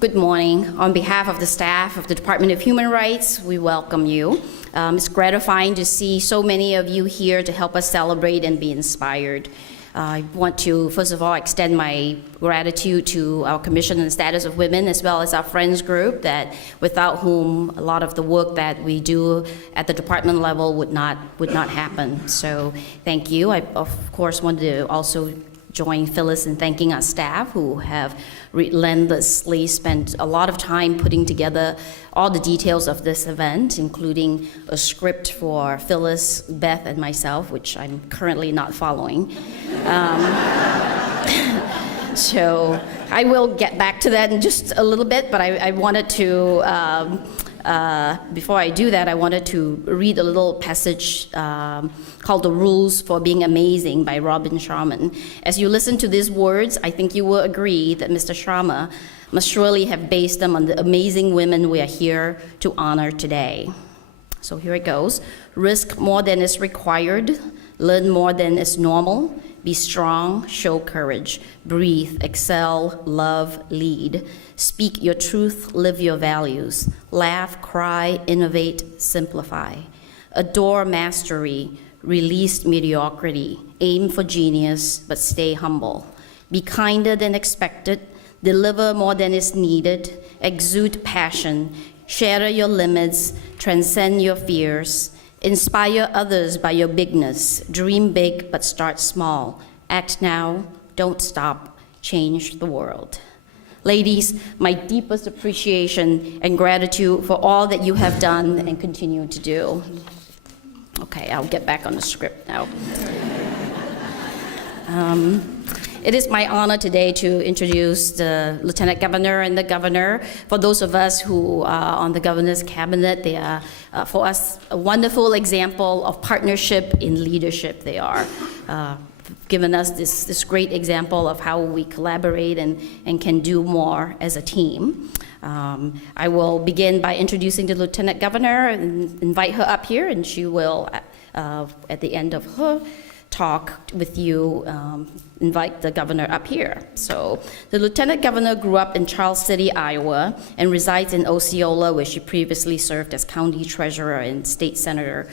Good morning. On behalf of the staff of the Department of Human Rights, we welcome you. It's gratifying to see so many of you here to help us celebrate and be inspired. I want to, first of all, extend my gratitude to our Commission on the Status of Women, as well as our Friends Group, that without whom a lot of the work that we do at the department level would not happen. So thank you. I, of course, wanted to also join Phyllis in thanking our staff who have relentlessly spent a lot of time putting together all the details of this event, including a script for Phyllis, Beth, and myself, which I'm currently not following. So I will get back to that in just a little bit, but I wanted to, before I do that, I wanted to read a little passage called The Rules for Being Amazing by Robin Sharma. As you listen to these words, I think you will agree that Mr. Sharma must surely have based them on the amazing women we are here to honor today. So here it goes. Risk more than is required, learn more than is normal, be strong, show courage, breathe, excel, love, lead. Speak your truth, live your values. Laugh, cry, innovate, simplify. Adore mastery, release mediocrity. Aim for genius, but stay humble. Be kinder than expected, deliver more than is needed, exude passion, shatter your limits, transcend your fears. Inspire others by your bigness. Dream big, but start small. Act now, don't stop, change the world. Ladies, my deepest appreciation and gratitude for all that you have done and continue to do. Okay, I'll get back on the script now. It is my honor today to introduce the Lieutenant Governor and the Governor. For those of us who are on the Governor's Cabinet, they are, for us, a wonderful example of partnership in leadership. They are given us this great example of how we collaborate and can do more as a team. I will begin by introducing the Lieutenant Governor and invite her up here, and she will, at the end of her talk with you, invite the governor up here. So the Lieutenant Governor grew up in Charles City, Iowa, and resides in Osceola, where she previously served as county treasurer and state senator.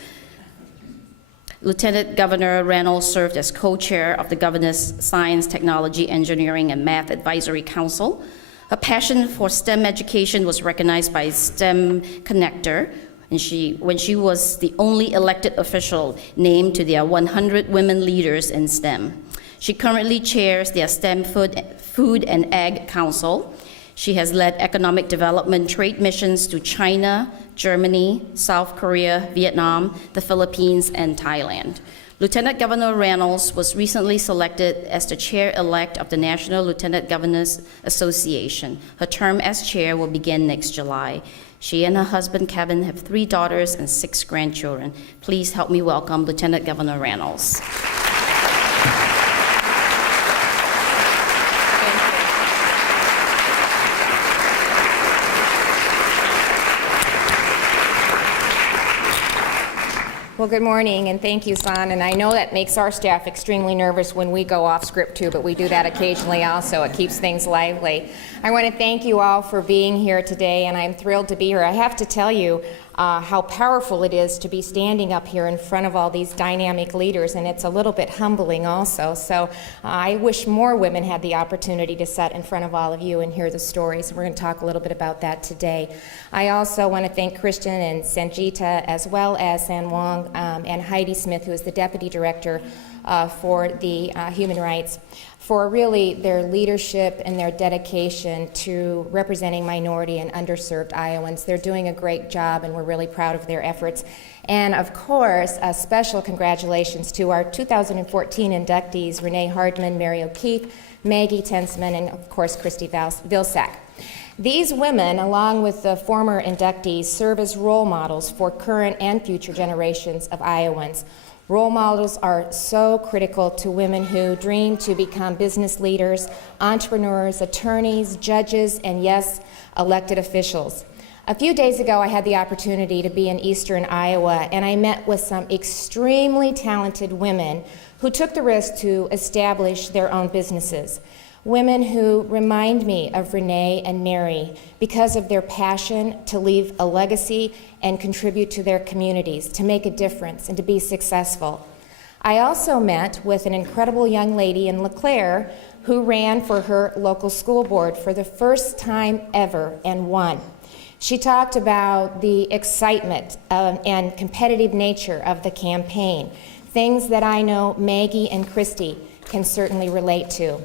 Lieutenant Governor Reynolds served as co-chair of the Governor's Science, Technology, Engineering, and Math Advisory Council. Her passion for STEM education was recognized by STEM Connector, and when she was the only elected official named to their 100 Women Leaders in STEM. She currently chairs their STEM Food and Ag Council. She has led economic development trade missions to China, Germany, South Korea, Vietnam, the Philippines, and Thailand. Lieutenant Governor Reynolds was recently selected as the chair-elect of the National Lieutenant Governors Association. Her term as chair will begin next July. She and her husband, Kevin, have 3 daughters and 6 grandchildren. Please help me welcome Lieutenant Governor Reynolds. Well, good morning, and thank you, San. And I know that makes our staff extremely nervous when we go off script, too, but we do that occasionally also. It keeps things lively. I want to thank you all for being here today, and I'm thrilled to be here. I have to tell you how powerful it is to be standing up here in front of all these dynamic leaders, and it's a little bit humbling also. So I wish more women had the opportunity to sit in front of all of you and hear the stories. We're going to talk a little bit about that today. I also want to thank Christian and Sanjita, as well as San Wong and Heidi Smith, who is the Deputy Director for the Human Rights, for really their leadership and their dedication to representing minority and underserved Iowans. They're doing a great job, and we're really proud of their efforts. And of course, a special congratulations to our 2014 inductees, Renee Hardman, Mary O'Keefe, Maggie Tensman, and of course, Christy Vilsack. These women, along with the former inductees, serve as role models for current and future generations of Iowans. Role models are so critical to women who dream to become business leaders, entrepreneurs, attorneys, judges, and yes, elected officials. A few days ago, I had the opportunity to be in eastern Iowa, and I met with some extremely talented women who took the risk to establish their own businesses. Women who remind me of Renee and Mary because of their passion to leave a legacy and contribute to their communities, to make a difference and to be successful. I also met with an incredible young lady in LeClaire who ran for her local school board for the first time ever and won. She talked about the excitement and competitive nature of the campaign, things that I know Maggie and Christy can certainly relate to.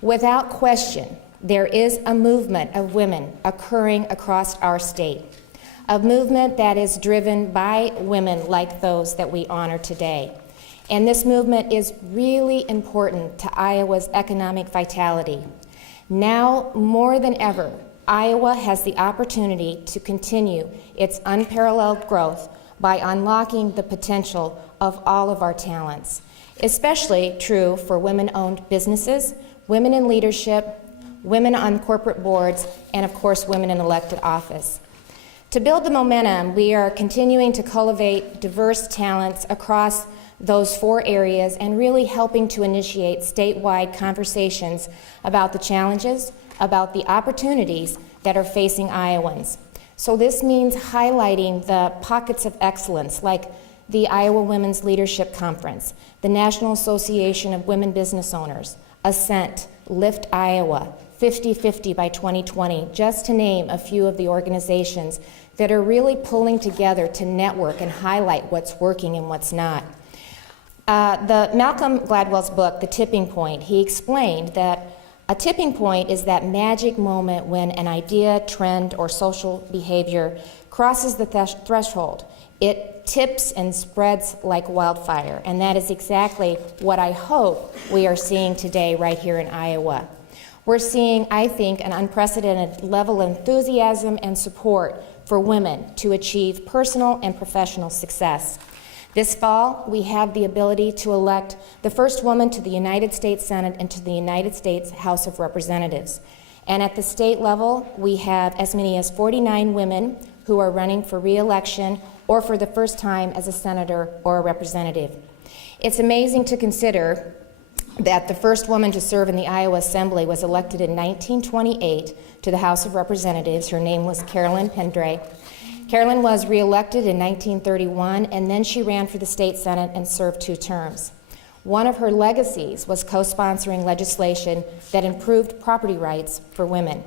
Without question, there is a movement of women occurring across our state, a movement that is driven by women like those that we honor today. And this movement is really important to Iowa's economic vitality. Now, more than ever, Iowa has the opportunity to continue its unparalleled growth by unlocking the potential of all of our talents, especially true for women-owned businesses, women in leadership, women on corporate boards, and of course, women in elected office. To build the momentum, we are continuing to cultivate diverse talents across those 4 areas and really helping to initiate statewide conversations about the challenges, about the opportunities that are facing Iowans. So this means highlighting the pockets of excellence like the Iowa Women's Leadership Conference, the National Association of Women Business Owners, Ascent, Lift Iowa, 50/50 by 2020, just to name a few of the organizations that are really pulling together to network and highlight what's working and what's not. The Malcolm Gladwell's book, The Tipping Point, he explained that a tipping point is that magic moment when an idea, trend, or social behavior crosses the threshold. It tips and spreads like wildfire, and that is exactly what I hope we are seeing today right here in Iowa. We're seeing, I think, an unprecedented level of enthusiasm and support for women to achieve personal and professional success. This fall, we have the ability to elect the first woman to the United States Senate and to the United States House of Representatives. And at the state level, we have as many as 49 women who are running for re-election or for the first time as a senator or a representative. It's amazing to consider that the first woman to serve in the Iowa Assembly was elected in 1928 to the House of Representatives. Her name was Carolyn Pendray. Carolyn was re-elected in 1931, and then she ran for the state senate and served 2 terms. One of her legacies was co-sponsoring legislation that improved property rights for women.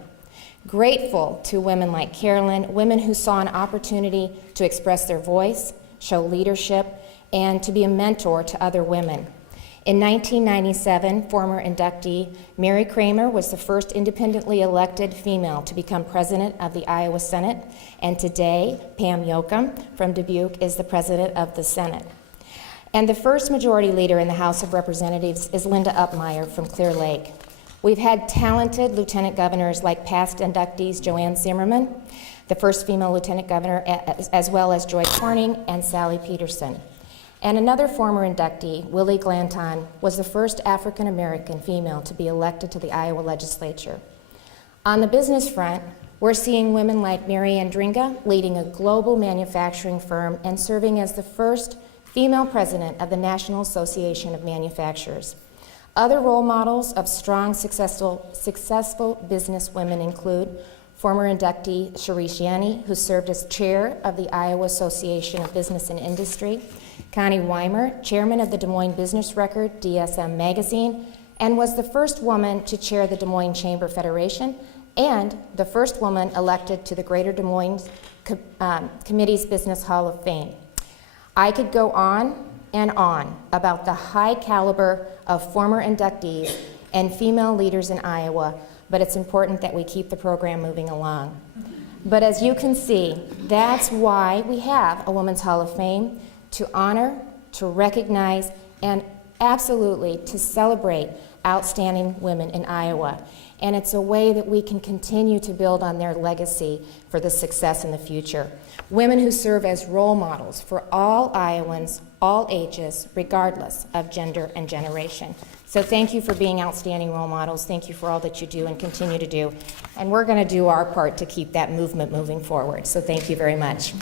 Grateful to women like Carolyn, women who saw an opportunity to express their voice, show leadership, and to be a mentor to other women. In 1997, former inductee Mary Kramer was the first independently elected female to become president of the Iowa Senate, and today, Pam Yoakum from Dubuque is the president of the Senate. And the first majority leader in the House of Representatives is Linda Upmeyer from Clear Lake. We've had talented lieutenant governors like past inductees Joanne Zimmerman, the first female lieutenant governor, as well as Joy Corning and Sally Peterson. And another former inductee, Willie Glanton, was the first African-American female to be elected to the Iowa legislature. On the business front, we're seeing women like Mary Ann Dringa leading a global manufacturing firm and serving as the first female president of the National Association of Manufacturers. Other role models of strong, successful business women include former inductee Sharice Yanni, who served as chair of the Iowa Association of Business and Industry, Connie Weimer, chairman of the Des Moines Business Record, DSM Magazine, and was the first woman to chair the Des Moines Chamber Federation, and the first woman elected to the Greater Des Moines Committee's Business Hall of Fame. I could go on and on about the high caliber of former inductees and female leaders in Iowa, but it's important that we keep the program moving along. But as you can see, that's why we have a Women's Hall of Fame, to honor, to recognize, and absolutely to celebrate outstanding women in Iowa. And it's a way that we can continue to build on their legacy for the success in the future. Women who serve as role models for all Iowans, all ages, regardless of gender and generation. So thank you for being outstanding role models. Thank you for all that you do and continue to do. And we're going to do our part to keep that movement moving forward. So thank you very much.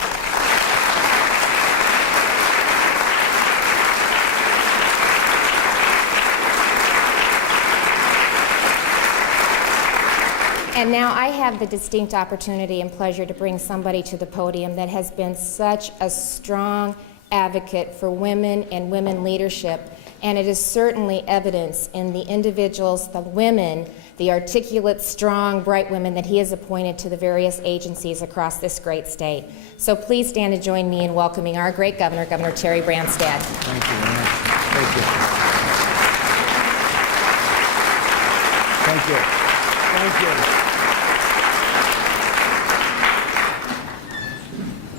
And now I have the distinct opportunity and pleasure to bring somebody to the podium that has been such a strong advocate for women and women leadership. And it is certainly evidence in the individuals, the women, the articulate, strong, bright women that he has appointed to the various agencies across this great state. So please stand and join me in welcoming our great governor, Governor Terry Branstad. Thank you very much. Thank you. Thank you. Thank you.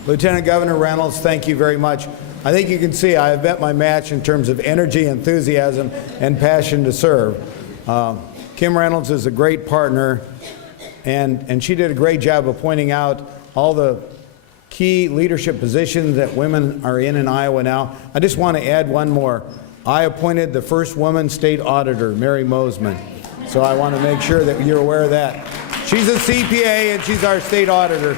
Lieutenant Governor Reynolds, thank you very much. I think you can see I have met my match in terms of energy, enthusiasm, and passion to serve. Kim Reynolds is a great partner, and she did a great job of pointing out all the key leadership positions that women are in Iowa now. I just want to add one more. I appointed the first woman state auditor, Mary Mosman. So I want to make sure that you're aware of that. She's a CPA and she's our state auditor.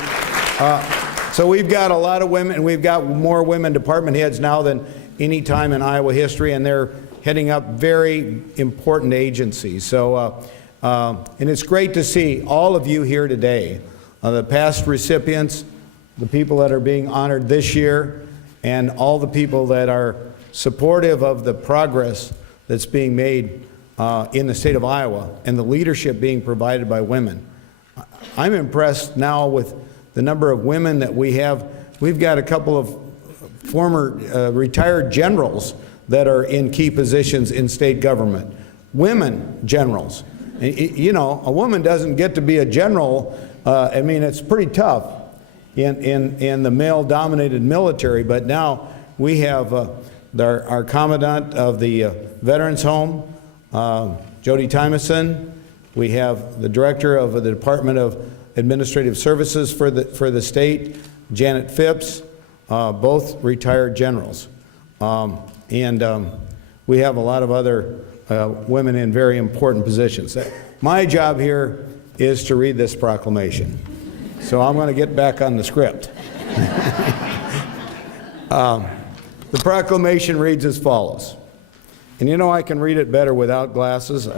So we've got a lot of women, and we've got more women department heads now than any time in Iowa history, and they're heading up very important agencies. So, and it's great to see all of you here today, the past recipients, the people that are being honored this year, and all the people that are supportive of the progress that's being made in the state of Iowa and the leadership being provided by women. I'm impressed now with the number of women that we have. We've got a couple of former retired generals that are in key positions in state government. Women generals. You know, a woman doesn't get to be a general. I mean, it's pretty tough in the male-dominated military, but now we have our commandant of the Veterans Home, Jody Tymason. We have the director of the Department of Administrative Services for the state, Janet Phipps, both retired generals. And we have a lot of other women in very important positions. My job here is to read this proclamation. So I'm going to get back on the script. The proclamation reads as follows. And you know I can read it better without glasses,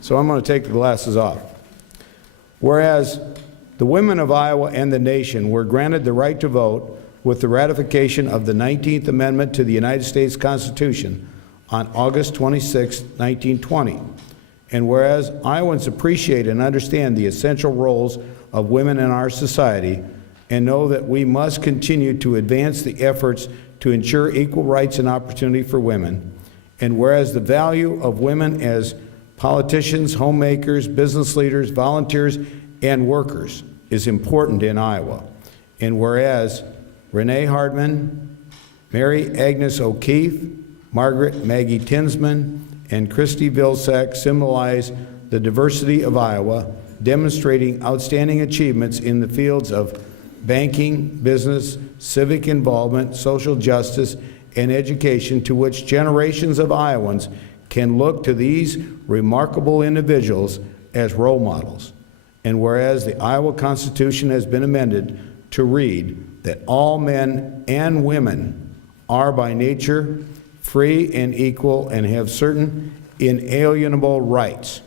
so I'm going to take the glasses off. Whereas the women of Iowa and the nation were granted the right to vote with the ratification of the 19th Amendment to the United States Constitution on August 26, 1920. And whereas Iowans appreciate and understand the essential roles of women in our society and know that we must continue to advance the efforts to ensure equal rights and opportunity for women, and whereas the value of women as politicians, homemakers, business leaders, volunteers, and workers is important in Iowa. And whereas Renee Hardman, Mary Agnes O'Keefe, Margaret Maggie Tinsman, and Christy Vilsack symbolize the diversity of Iowa, demonstrating outstanding achievements in the fields of banking, business, civic involvement, social justice, and education, to which generations of Iowans can look to these remarkable individuals as role models. And whereas the Iowa Constitution has been amended to read that all men and women are by nature free and equal and have certain inalienable rights.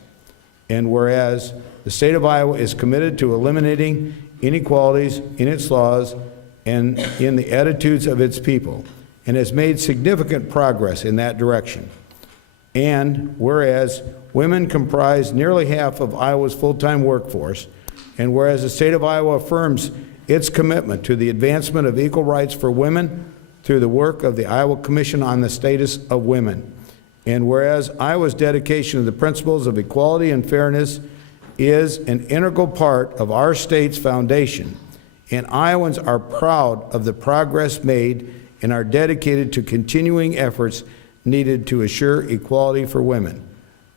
And whereas the state of Iowa is committed to eliminating inequalities in its laws and in the attitudes of its people, and has made significant progress in that direction. And whereas women comprise nearly half of Iowa's full-time workforce, and whereas the state of Iowa affirms its commitment to the advancement of equal rights for women through the work of the Iowa Commission on the Status of Women, and whereas Iowa's dedication to the principles of equality and fairness is an integral part of our state's foundation, and Iowans are proud of the progress made and are dedicated to continuing efforts needed to assure equality for women.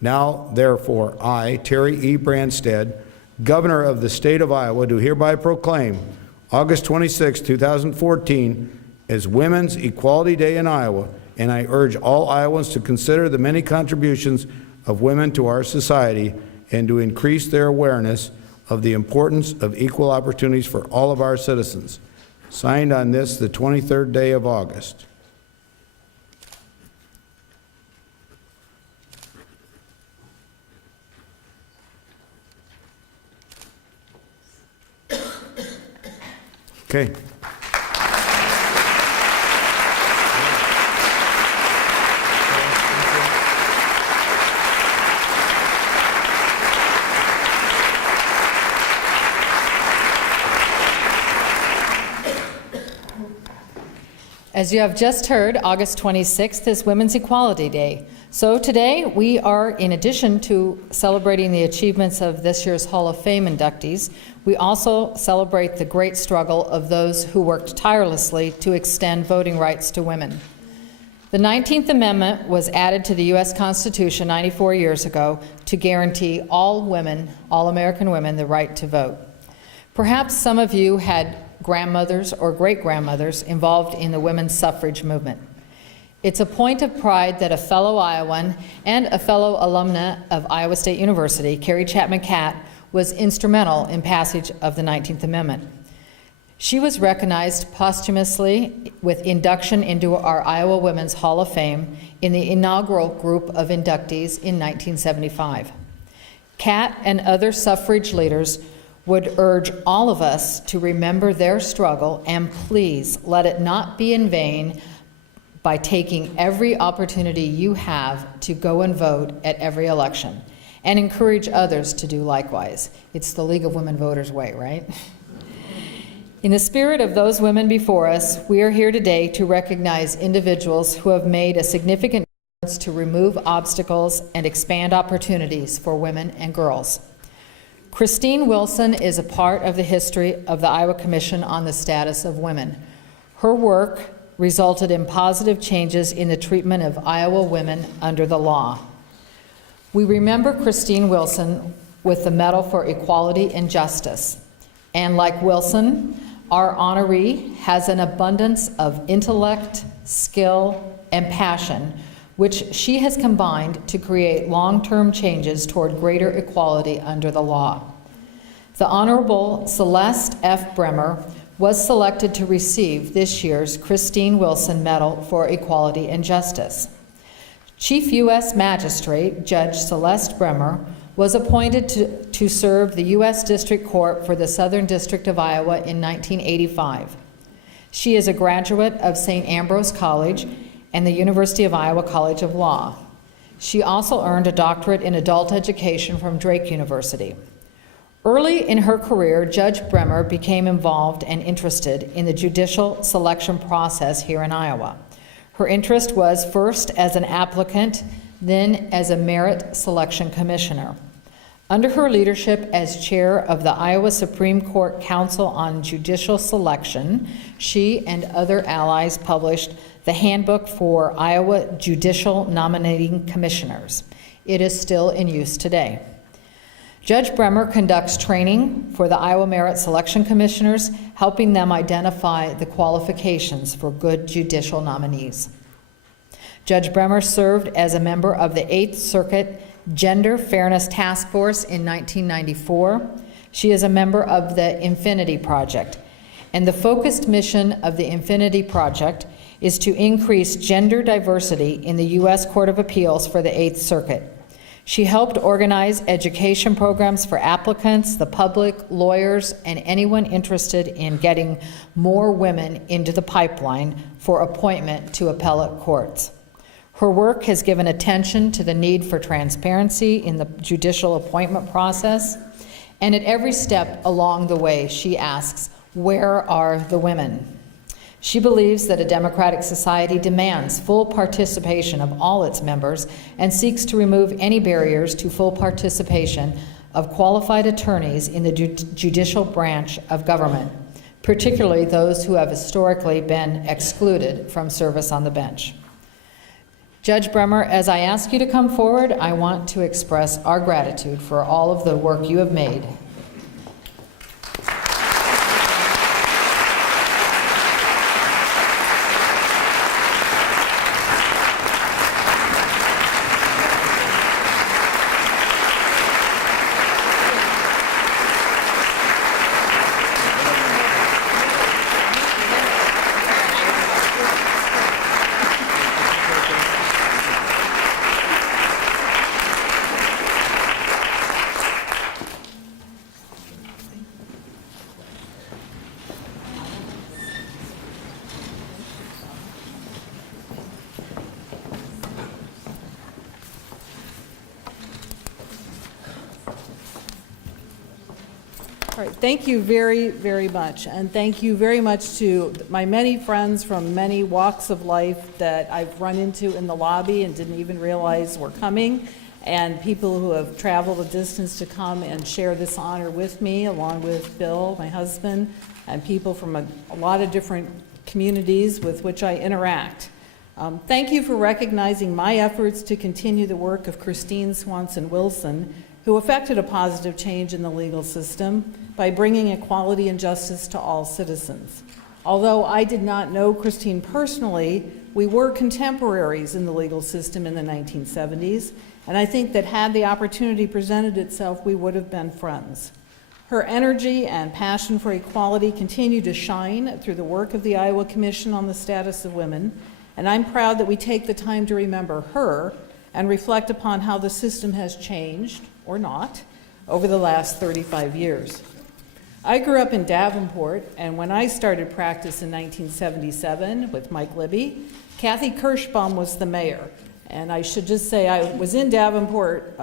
Now, therefore, I, Terry E. Branstad, Governor of the State of Iowa, do hereby proclaim August 26, 2014 as Women's Equality Day in Iowa, and I urge all Iowans to consider the many contributions of women to our society and to increase their awareness of the importance of equal opportunities for all of our citizens. Signed on this, the 23rd day of August. Okay. As you have just heard, August 26th is Women's Equality Day. So today we are, in addition to celebrating the achievements of this year's Hall of Fame inductees, we also celebrate the great struggle of those who worked tirelessly to extend voting rights to women. The 19th Amendment was added to the U.S. Constitution 94 years ago to guarantee all women, all American women, the right to vote. Perhaps some of you had grandmothers or great-grandmothers involved in the women's suffrage movement. It's a point of pride that a fellow Iowan and a fellow alumna of Iowa State University, Carrie Chapman Catt, was instrumental in passage of the 19th Amendment. She was recognized posthumously with induction into our Iowa Women's Hall of Fame in the inaugural group of inductees in 1975. Catt and other suffrage leaders would urge all of us to remember their struggle and please let it not be in vain by taking every opportunity you have to go and vote at every election and encourage others to do likewise. It's the League of Women Voters way, right? In the spirit of those women before us, we are here today to recognize individuals who have made a significant difference to remove obstacles and expand opportunities for women and girls. Christine Wilson is a part of the history of the Iowa Commission on the Status of Women. Her work resulted in positive changes in the treatment of Iowa women under the law. We remember Christine Wilson with the Medal for Equality and Justice. And like Wilson, our honoree has an abundance of intellect, skill, and passion, which she has combined to create long-term changes toward greater equality under the law. The Honorable Celeste F. Bremer was selected to receive this year's Christine Wilson Medal for Equality and Justice. Chief U.S. Magistrate Judge Celeste Bremer was appointed to serve the U.S. District Court for the Southern District of Iowa in 1985. She is a graduate of St. Ambrose College and the University of Iowa College of Law. She also earned a doctorate in adult education from Drake University. Early in her career, Judge Bremer became involved and interested in the judicial selection process here in Iowa. Her interest was first as an applicant, then as a merit selection commissioner. Under her leadership as chair of the Iowa Supreme Court Council on Judicial Selection, she and other allies published the Handbook for Iowa Judicial Nominating Commissioners. It is still in use today. Judge Bremer conducts training for the Iowa Merit Selection Commissioners, helping them identify the qualifications for good judicial nominees. Judge Bremer served as a member of the 8th Circuit Gender Fairness Task Force in 1994. She is a member of the Infinity Project, and the focused mission of the Infinity Project is to increase gender diversity in the U.S. Court of Appeals for the 8th Circuit. She helped organize education programs for applicants, the public, lawyers, and anyone interested in getting more women into the pipeline for appointment to appellate courts. Her work has given attention to the need for transparency in the judicial appointment process, and at every step along the way, she asks, where are the women? She believes that a democratic society demands full participation of all its members and seeks to remove any barriers to full participation of qualified attorneys in the judicial branch of government, particularly those who have historically been excluded from service on the bench. Judge Bremer, as I ask you to come forward, I want to express our gratitude for all of the work you have made. All right, thank you very, very much. And thank you very much to my many friends from many walks of life that I've run into in the lobby and didn't even realize were coming, and people who have traveled a distance to come and share this honor with me, along with Bill, my husband, and people from a lot of different communities with which I interact. Thank you for recognizing my efforts to continue the work of Christine Swanson Wilson, who effected a positive change in the legal system by bringing equality and justice to all citizens. Although I did not know Christine personally, we were contemporaries in the legal system in the 1970s, and I think that had the opportunity presented itself, we would have been friends. Her energy and passion for equality continue to shine through the work of the Iowa Commission on the Status of Women, and I'm proud that we take the time to remember her and reflect upon how the system has changed, or not, over the last 35 years. I grew up in Davenport, and when I started practice in 1977 with Mike Libby, Kathy Kirschbaum was the mayor. And I should just say I was in Davenport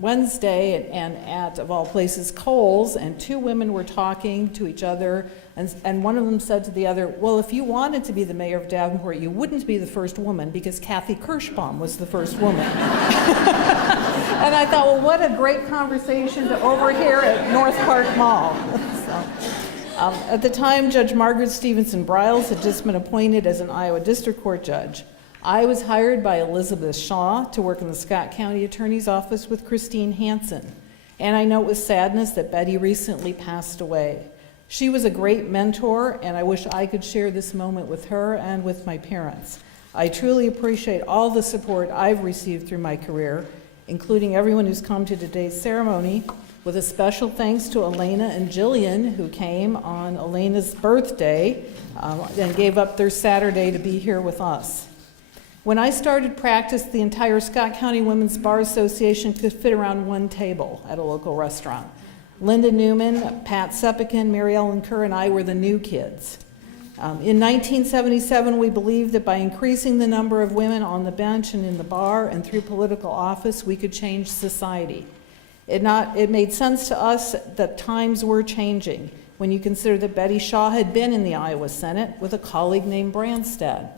Wednesday and at, of all places, Kohl's, and two women were talking to each other, and one of them said to the other, well, if you wanted to be the mayor of Davenport, you wouldn't be the first woman because Kathy Kirschbaum was the first woman. And I thought, well, what a great conversation to overhear at North Park Mall. At the time, Judge Margaret Stevenson Briles had just been appointed as an Iowa District Court judge. I was hired by Elizabeth Shaw to work in the Scott County Attorney's Office with Christine Hansen. And I know with sadness that Betty recently passed away. She was a great mentor, and I wish I could share this moment with her and with my parents. I truly appreciate all the support I've received through my career, including everyone who's come to today's ceremony, with a special thanks to Elena and Jillian, who came on Elena's birthday and gave up their Saturday to be here with us. When I started practice, the entire Scott County Women's Bar Association could fit around one table at a local restaurant. Linda Newman, Pat Sepikin, Mary Ellen Kerr, and I were the new kids. In 1977, we believed that by increasing the number of women on the bench and in the bar and through political office, we could change society. It made sense to us that times were changing when you consider that Betty Shaw had been in the Iowa Senate with a colleague named Branstad.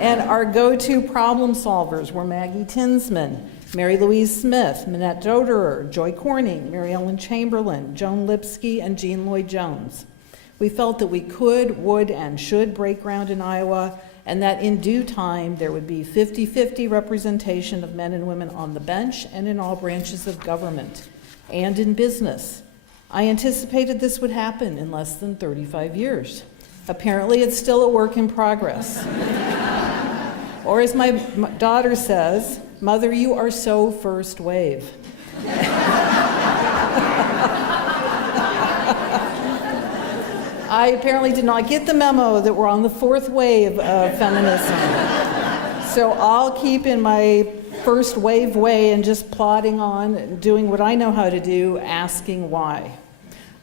And our go-to problem solvers were Maggie Tinsman, Mary Louise Smith, Minette Doderer, Joy Corning, Mary Ellen Chamberlain, Joan Lipsky, and Jean Lloyd Jones. We felt that we could, would, and should break ground in Iowa, and that in due time there would be 50-50 representation of men and women on the bench and in all branches of government and in business. I anticipated this would happen in less than 35 years. Apparently, it's still a work in progress. Or as my daughter says, Mother, you are so first wave. I apparently did not get the memo that we're on the fourth wave of feminism. So I'll keep in my first wave way and just plodding on, doing what I know how to do, asking why.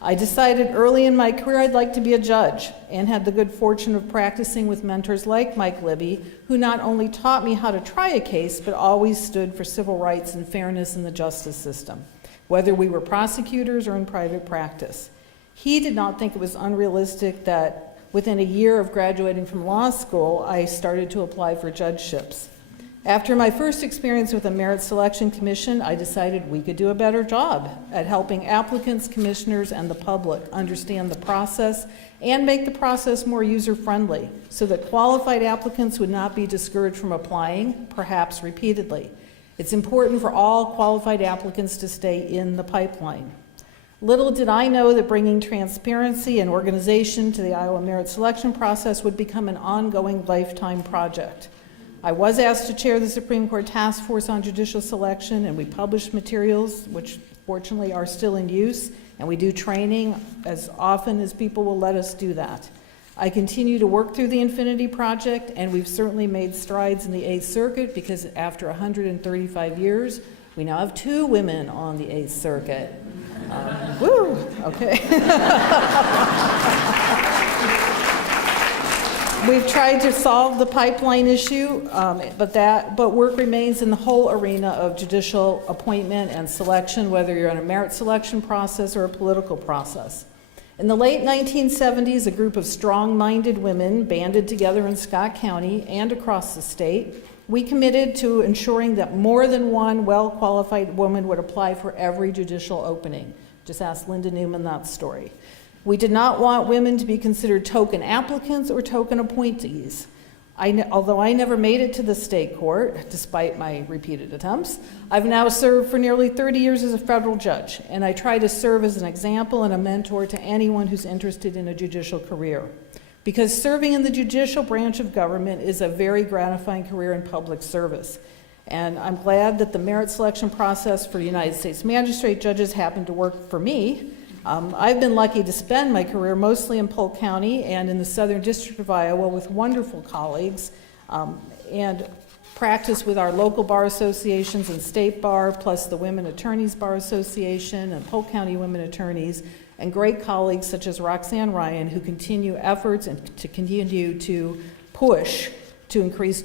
I decided early in my career I'd like to be a judge, and had the good fortune of practicing with mentors like Mike Libby, who not only taught me how to try a case, but always stood for civil rights and fairness in the justice system, whether we were prosecutors or in private practice. He did not think it was unrealistic that within a year of graduating from law school, I started to apply for judgeships. After my first experience with the Merit Selection Commission, I decided we could do a better job at helping applicants, commissioners, and the public understand the process and make the process more user-friendly so that qualified applicants would not be discouraged from applying, perhaps repeatedly. It's important for all qualified applicants to stay in the pipeline. Little did I know that bringing transparency and organization to the Iowa Merit Selection process would become an ongoing lifetime project. I was asked to chair the Supreme Court Task Force on Judicial Selection, and we published materials which fortunately are still in use, and we do training as often as people will let us do that. I continue to work through the Infinity Project, and we've certainly made strides in the Eighth Circuit because after 135 years, we now have 2 women on the Eighth Circuit. Woo, okay. We've tried to solve the pipeline issue, but work remains in the whole arena of judicial appointment and selection, whether you're in a merit selection process or a political process. In the late 1970s, a group of strong-minded women banded together in Scott County and across the state. We committed to ensuring that more than one well-qualified woman would apply for every judicial opening. Just ask Linda Newman that story. We did not want women to be considered token applicants or token appointees. Although I never made it to the state court, despite my repeated attempts, I've now served for nearly 30 years as a federal judge, and I try to serve as an example and a mentor to anyone who's interested in a judicial career. Because serving in the judicial branch of government is a very gratifying career in public service. And I'm glad that the merit selection process for United States magistrate judges happened to work for me. I've been lucky to spend my career mostly in Polk County and in the Southern District of Iowa with wonderful colleagues, and practice with our local bar associations and state bar, plus the Women Attorneys Bar Association and Polk County Women Attorneys, and great colleagues such as Roxanne Ryan, who continue efforts and to continue to push to increase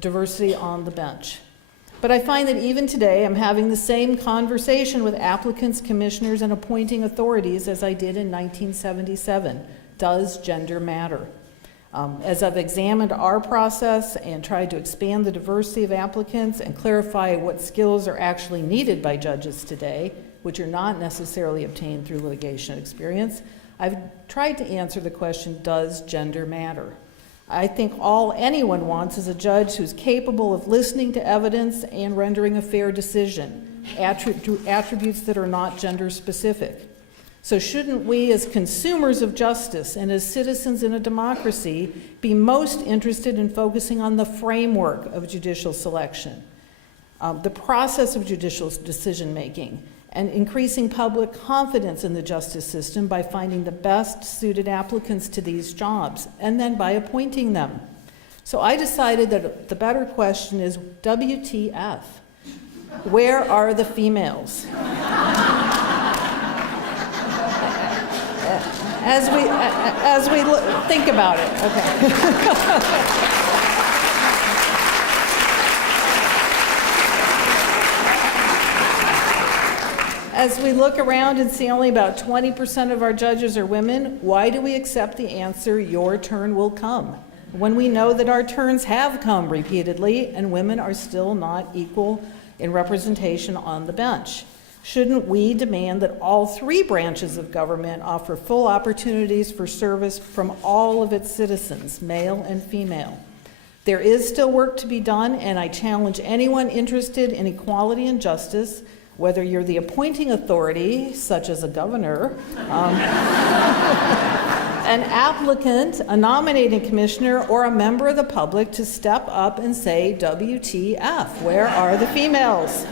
diversity on the bench. But I find that even today, I'm having the same conversation with applicants, commissioners, and appointing authorities as I did in 1977. Does gender matter? As I've examined our process and tried to expand the diversity of applicants and clarify what skills are actually needed by judges today, which are not necessarily obtained through litigation experience, I've tried to answer the question, does gender matter? I think all anyone wants is a judge who's capable of listening to evidence and rendering a fair decision, attributes that are not gender specific. So shouldn't we as consumers of justice and as citizens in a democracy be most interested in focusing on the framework of judicial selection, the process of judicial decision making, and increasing public confidence in the justice system by finding the best suited applicants to these jobs, and then by appointing them? So I decided that the better question is, WTF? Where are the females? As we think about it, okay. As we look around and see only about 20% of our judges are women, why do we accept the answer, your turn will come, when we know that our turns have come repeatedly and women are still not equal in representation on the bench? Shouldn't we demand that all three branches of government offer full opportunities for service from all of its citizens, male and female? There is still work to be done, and I challenge anyone interested in equality and justice, whether you're the appointing authority, such as a governor, an applicant, a nominating commissioner, or a member of the public, to step up and say, WTF, where are the females?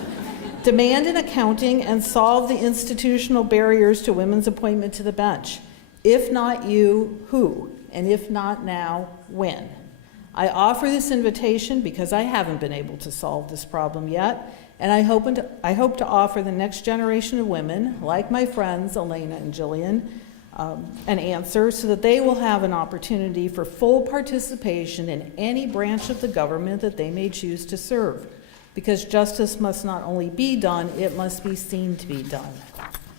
Demand an accounting and solve the institutional barriers to women's appointment to the bench. If not you, who? And if not now, when? I offer this invitation because I haven't been able to solve this problem yet, and I hope to offer the next generation of women, like my friends Elena and Jillian, an answer so that they will have an opportunity for full participation in any branch of the government that they may choose to serve. Because justice must not only be done, it must be seen to be done.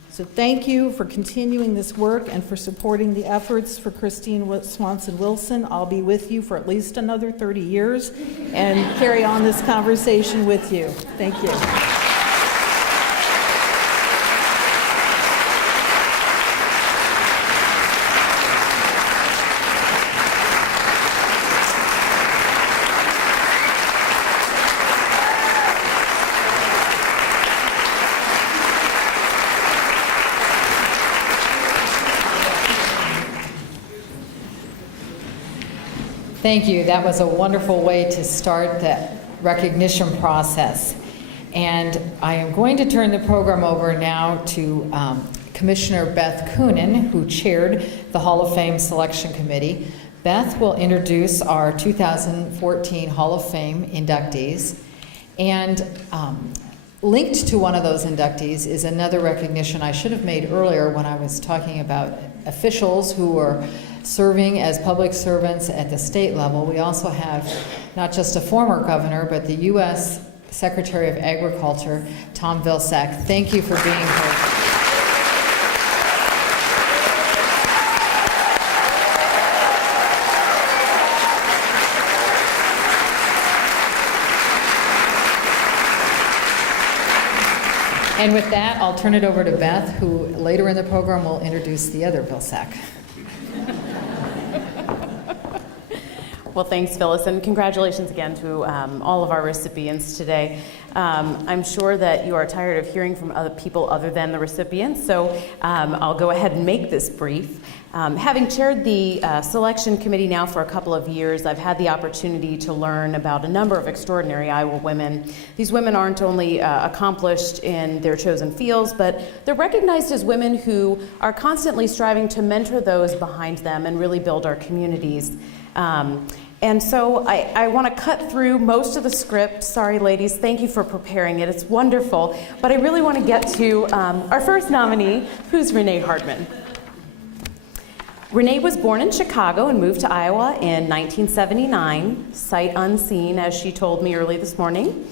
So thank you for continuing this work and for supporting the efforts for Christine Swanson Wilson. I'll be with you for at least another 30 years and carry on this conversation with you. Thank you. Thank you. That was a wonderful way to start the recognition process. And I am going to turn the program over now to Commissioner Beth Coonan, who chaired the Hall of Fame Selection Committee. Beth will introduce our 2014 Hall of Fame inductees. And linked to one of those inductees is another recognition I should have made earlier when I was talking about officials who were serving as public servants at the state level. We also have not just a former governor, but the U.S. Secretary of Agriculture, Tom Vilsack. Thank you for being here. And with that, I'll turn it over to Beth, who later in the program will introduce the other Vilsack. Well, thanks, Phyllis, and congratulations again to all of our recipients today. I'm sure that you are tired of hearing from other people other than the recipients, so I'll go ahead and make this brief. Having chaired the selection committee now for a couple of years, I've had the opportunity to learn about a number of extraordinary Iowa women. These women aren't only accomplished in their chosen fields, but they're recognized as women who are constantly striving to mentor those behind them and really build our communities. And so I want to cut through most of the script. Sorry, ladies, thank you for preparing it. It's wonderful. But I really want to get to our first nominee, who's Renee Hardman. Renee was born in Chicago and moved to Iowa in 1979, sight unseen, as she told me early this morning.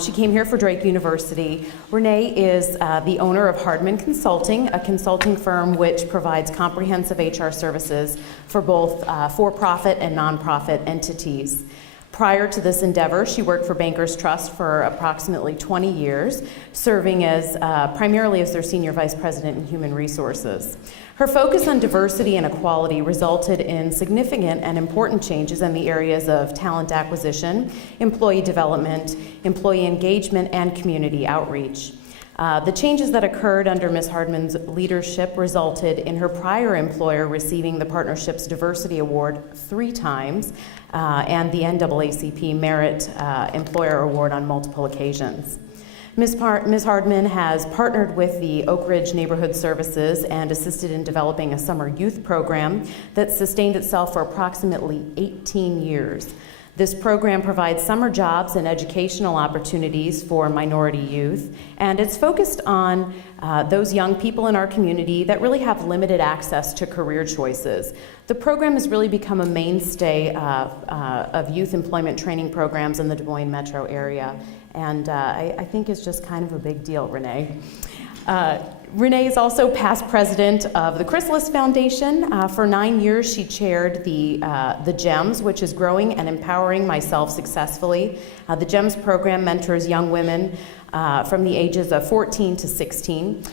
She came here for Drake University. Renee is the owner of Hardman Consulting, a consulting firm which provides comprehensive HR services for both for-profit and nonprofit entities. Prior to this endeavor, she worked for Bankers Trust for approximately 20 years, serving as primarily as their Senior Vice President in Human Resources. Her focus on diversity and equality resulted in significant and important changes in the areas of talent acquisition, employee development, employee engagement, and community outreach. The changes that occurred under Ms. Hardman's leadership resulted in her prior employer receiving the partnership's Diversity Award 3 times and the NAACP Merit Employer Award on multiple occasions. Ms. Hardman has partnered with the Oak Ridge Neighborhood Services and assisted in developing a summer youth program that sustained itself for approximately 18 years. This program provides summer jobs and educational opportunities for minority youth, and it's focused on those young people in our community that really have limited access to career choices. The program has really become a mainstay of youth employment training programs in the Des Moines metro area, and I think it's just kind of a big deal, Renee. Renee is also past president of the Chrysalis Foundation. For 9 years, she chaired the GEMS, which is Growing and Empowering Myself Successfully. The GEMS program mentors young women from the ages of 14 to 16.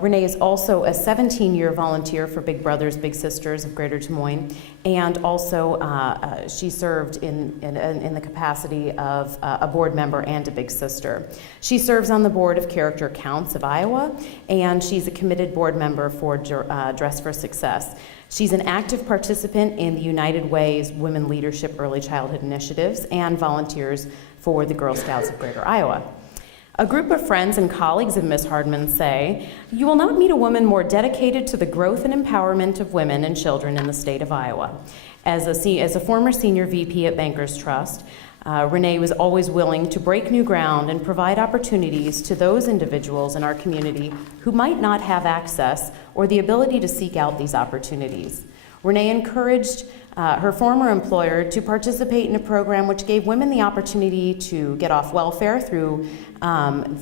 Renee is also a 17-year volunteer for Big Brothers Big Sisters of Greater Des Moines, and also she served in the capacity of a board member and a Big Sister. She serves on the board of Character Counts of Iowa, and she's a committed board member for Dress for Success. She's an active participant in the United Way's Women Leadership Early Childhood Initiatives and volunteers for the Girl Scouts of Greater Iowa. A group of friends and colleagues of Ms. Hardman say, "You will not meet a woman more dedicated to the growth and empowerment of women and children in the state of Iowa." As a former senior VP at Bankers Trust, Renee was always willing to break new ground and provide opportunities to those individuals in our community who might not have access or the ability to seek out these opportunities. Renee encouraged her former employer to participate in a program which gave women the opportunity to get off welfare through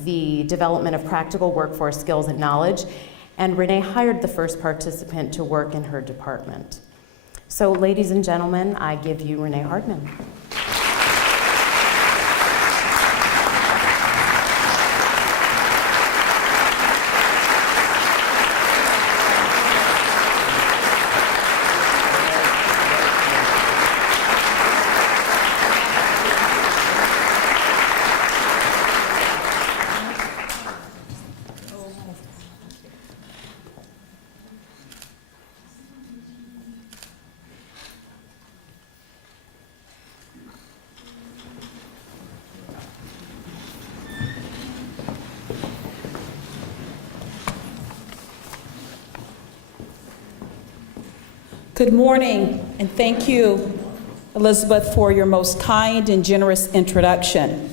the development of practical workforce skills and knowledge, and Renee hired the first participant to work in her department. So, ladies and gentlemen, I give you Renee Hardman. Good morning, and thank you, Elizabeth, for your most kind and generous introduction.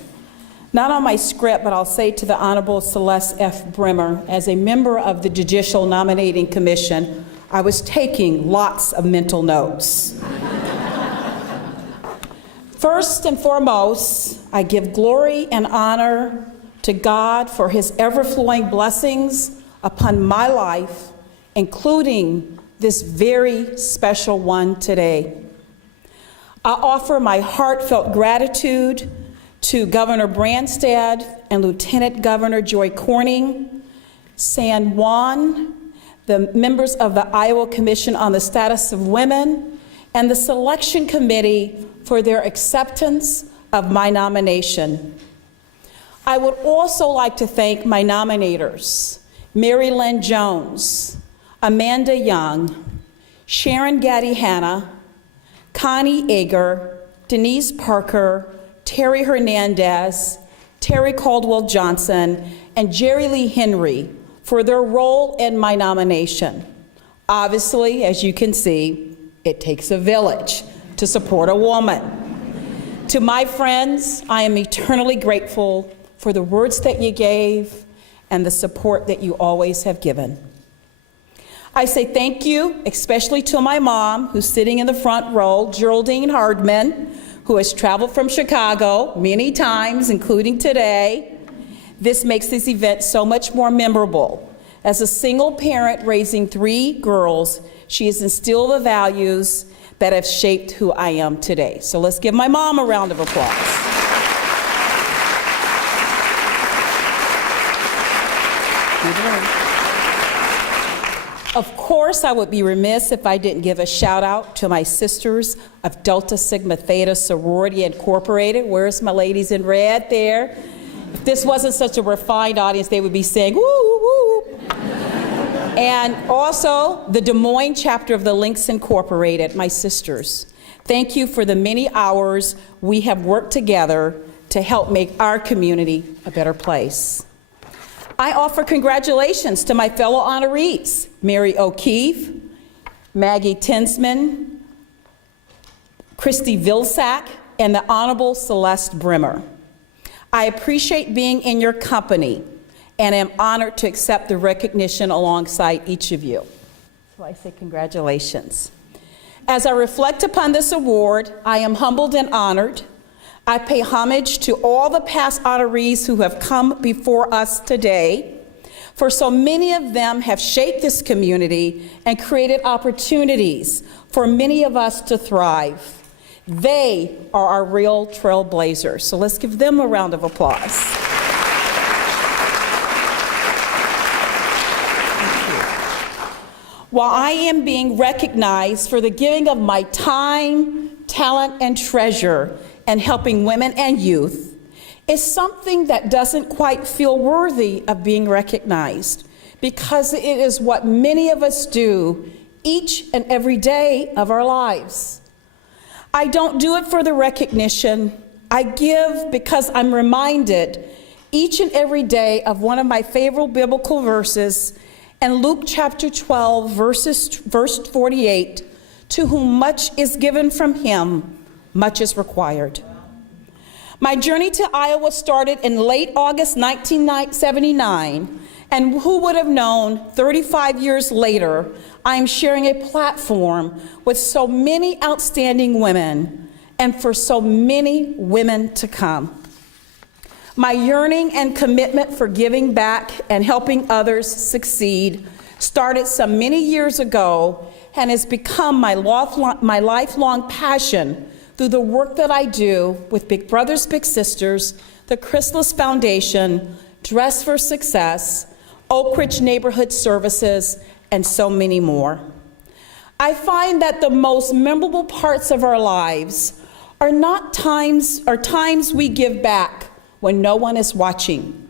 Not on my script, but I'll say to the Honorable Celeste F. Brimmer, as a member of the Judicial Nominating Commission I was taking lots of mental notes. First and foremost, I give glory and honor to God for his ever-flowing blessings upon my life, including this very special one today. I offer my heartfelt gratitude to Governor Branstad and Lieutenant Governor Joy Corning, San Juan, the members of the Iowa Commission on the Status of Women, and the Selection Committee for their acceptance of my nomination. I would also like to thank my nominators, Mary Lynn Jones, Amanda Young, Sharon Gaddy Hanna, Connie Ager, Denise Parker, Terry Hernandez, Terry Caldwell Johnson, and Jerry Lee Henry for their role in my nomination. Obviously, as you can see, it takes a village to support a woman. To my friends, I am eternally grateful for the words that you gave and the support that you always have given. I say thank you, especially to my mom, who's sitting in the front row, Geraldine Hardman, who has traveled from Chicago many times, including today. This makes this event so much more memorable. As a single parent raising 3 girls, she has instilled the values that have shaped who I am today. So let's give my mom a round of applause. Of course, I would be remiss if I didn't give a shout out to my sisters of Delta Sigma Theta Sorority Incorporated. Where's my ladies in red there? If this wasn't such a refined audience, they would be saying, woo, woo, woo. And also the Des Moines chapter of the Lynx Incorporated, my sisters. Thank you for the many hours we have worked together to help make our community a better place. I offer congratulations to my fellow honorees, Mary O'Keefe, Maggie Tinsman, Christy Vilsack, and the Honorable Celeste Brimmer. I appreciate being in your company and am honored to accept the recognition alongside each of you. So I say congratulations. As I reflect upon this award, I am humbled and honored. I pay homage to all the past honorees who have come before us today, for so many of them have shaped this community and created opportunities for many of us to thrive. They are our real trailblazers, so let's give them a round of applause. While I am being recognized for the giving of my time, talent, and treasure and helping women and youth, is something that doesn't quite feel worthy of being recognized, because it is what many of us do each and every day of our lives. I don't do it for the recognition. I give because I'm reminded each and every day of one of my favorite biblical verses in Luke chapter 12, verse 48, to whom much is given from him, much is required. My journey to Iowa started in late August 1979, and who would have known 35 years later, I am sharing a platform with so many outstanding women and for so many women to come. My yearning and commitment for giving back and helping others succeed started some many years ago and has become my lifelong passion through the work that I do with Big Brothers Big Sisters, the Chrysalis Foundation, Dress for Success, Oak Ridge Neighborhood Services, and so many more. I find that the most memorable parts of our lives are times we give back when no one is watching.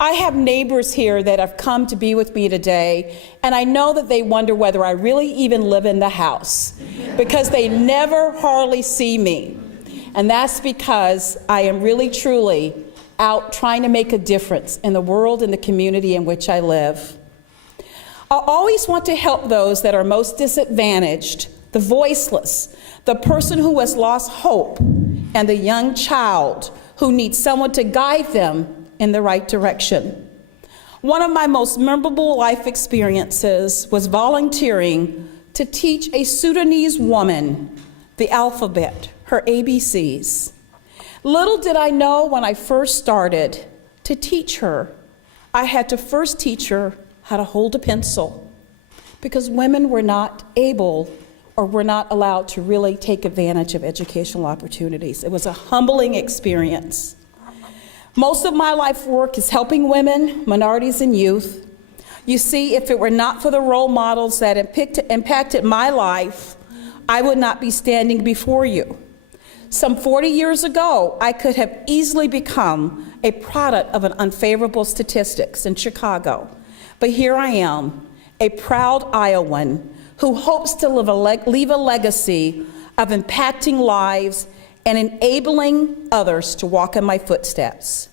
I have neighbors here that have come to be with me today, and I know that they wonder whether I really even live in the house, because they never hardly see me. And that's because I am really, truly out trying to make a difference in the world and the community in which I live. I always want to help those that are most disadvantaged, the voiceless, the person who has lost hope, and the young child who needs someone to guide them in the right direction. One of my most memorable life experiences was volunteering to teach a Sudanese woman the alphabet, her ABCs. Little did I know when I first started to teach her, I had to first teach her how to hold a pencil, because women were not able or were not allowed to really take advantage of educational opportunities. It was a humbling experience. Most of my life work is helping women, minorities, and youth. You see, if it were not for the role models that impacted my life, I would not be standing before you. Some 40 years ago, I could have easily become a product of an unfavorable statistics in Chicago. But here I am, a proud Iowan who hopes to leave a legacy of impacting lives and enabling others to walk in my footsteps.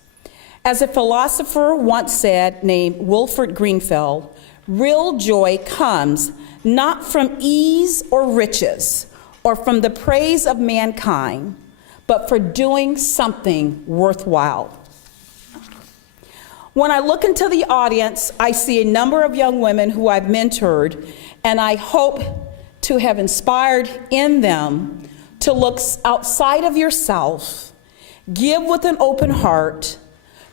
As a philosopher once said, named Wilfred Greenfield, real joy comes not from ease or riches or from the praise of mankind, but for doing something worthwhile. When I look into the audience, I see a number of young women who I've mentored, and I hope to have inspired in them to look outside of yourself, give with an open heart,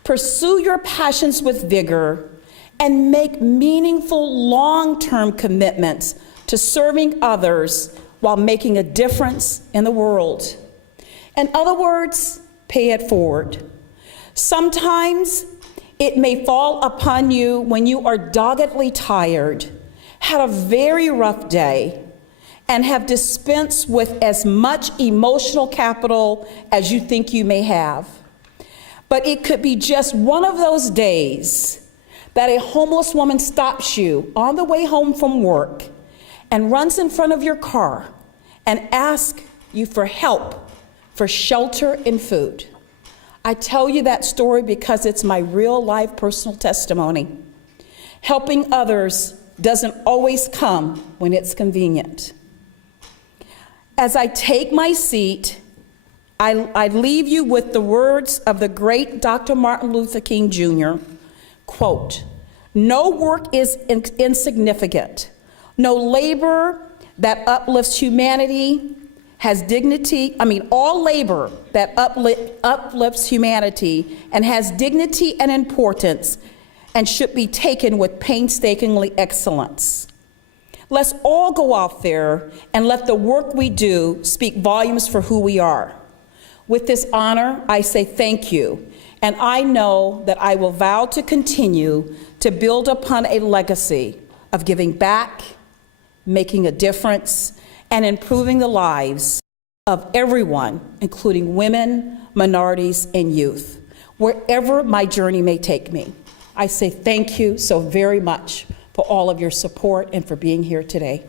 pursue your passions with vigor, and make meaningful long-term commitments to serving others while making a difference in the world. In other words, pay it forward. Sometimes it may fall upon you when you are doggedly tired, had a very rough day, and have dispensed with as much emotional capital as you think you may have. But it could be just one of those days that a homeless woman stops you on the way home from work and runs in front of your car and asks you for help, for shelter and food. I tell you that story because it's my real life personal testimony. Helping others doesn't always come when it's convenient. As I take my seat, I leave you with the words of the great Dr. Martin Luther King Jr., quote, "No work is insignificant. No labor that uplifts humanity has dignity. All labor that uplifts humanity and has dignity and importance and should be taken with painstakingly excellence. Let's all go out there and let the work we do speak volumes for who we are. With this honor, I say thank you, and I know that I will vow to continue to build upon a legacy of giving back, making a difference, and improving the lives of everyone, including women, minorities, and youth, wherever my journey may take me. I say thank you so very much for all of your support and for being here today.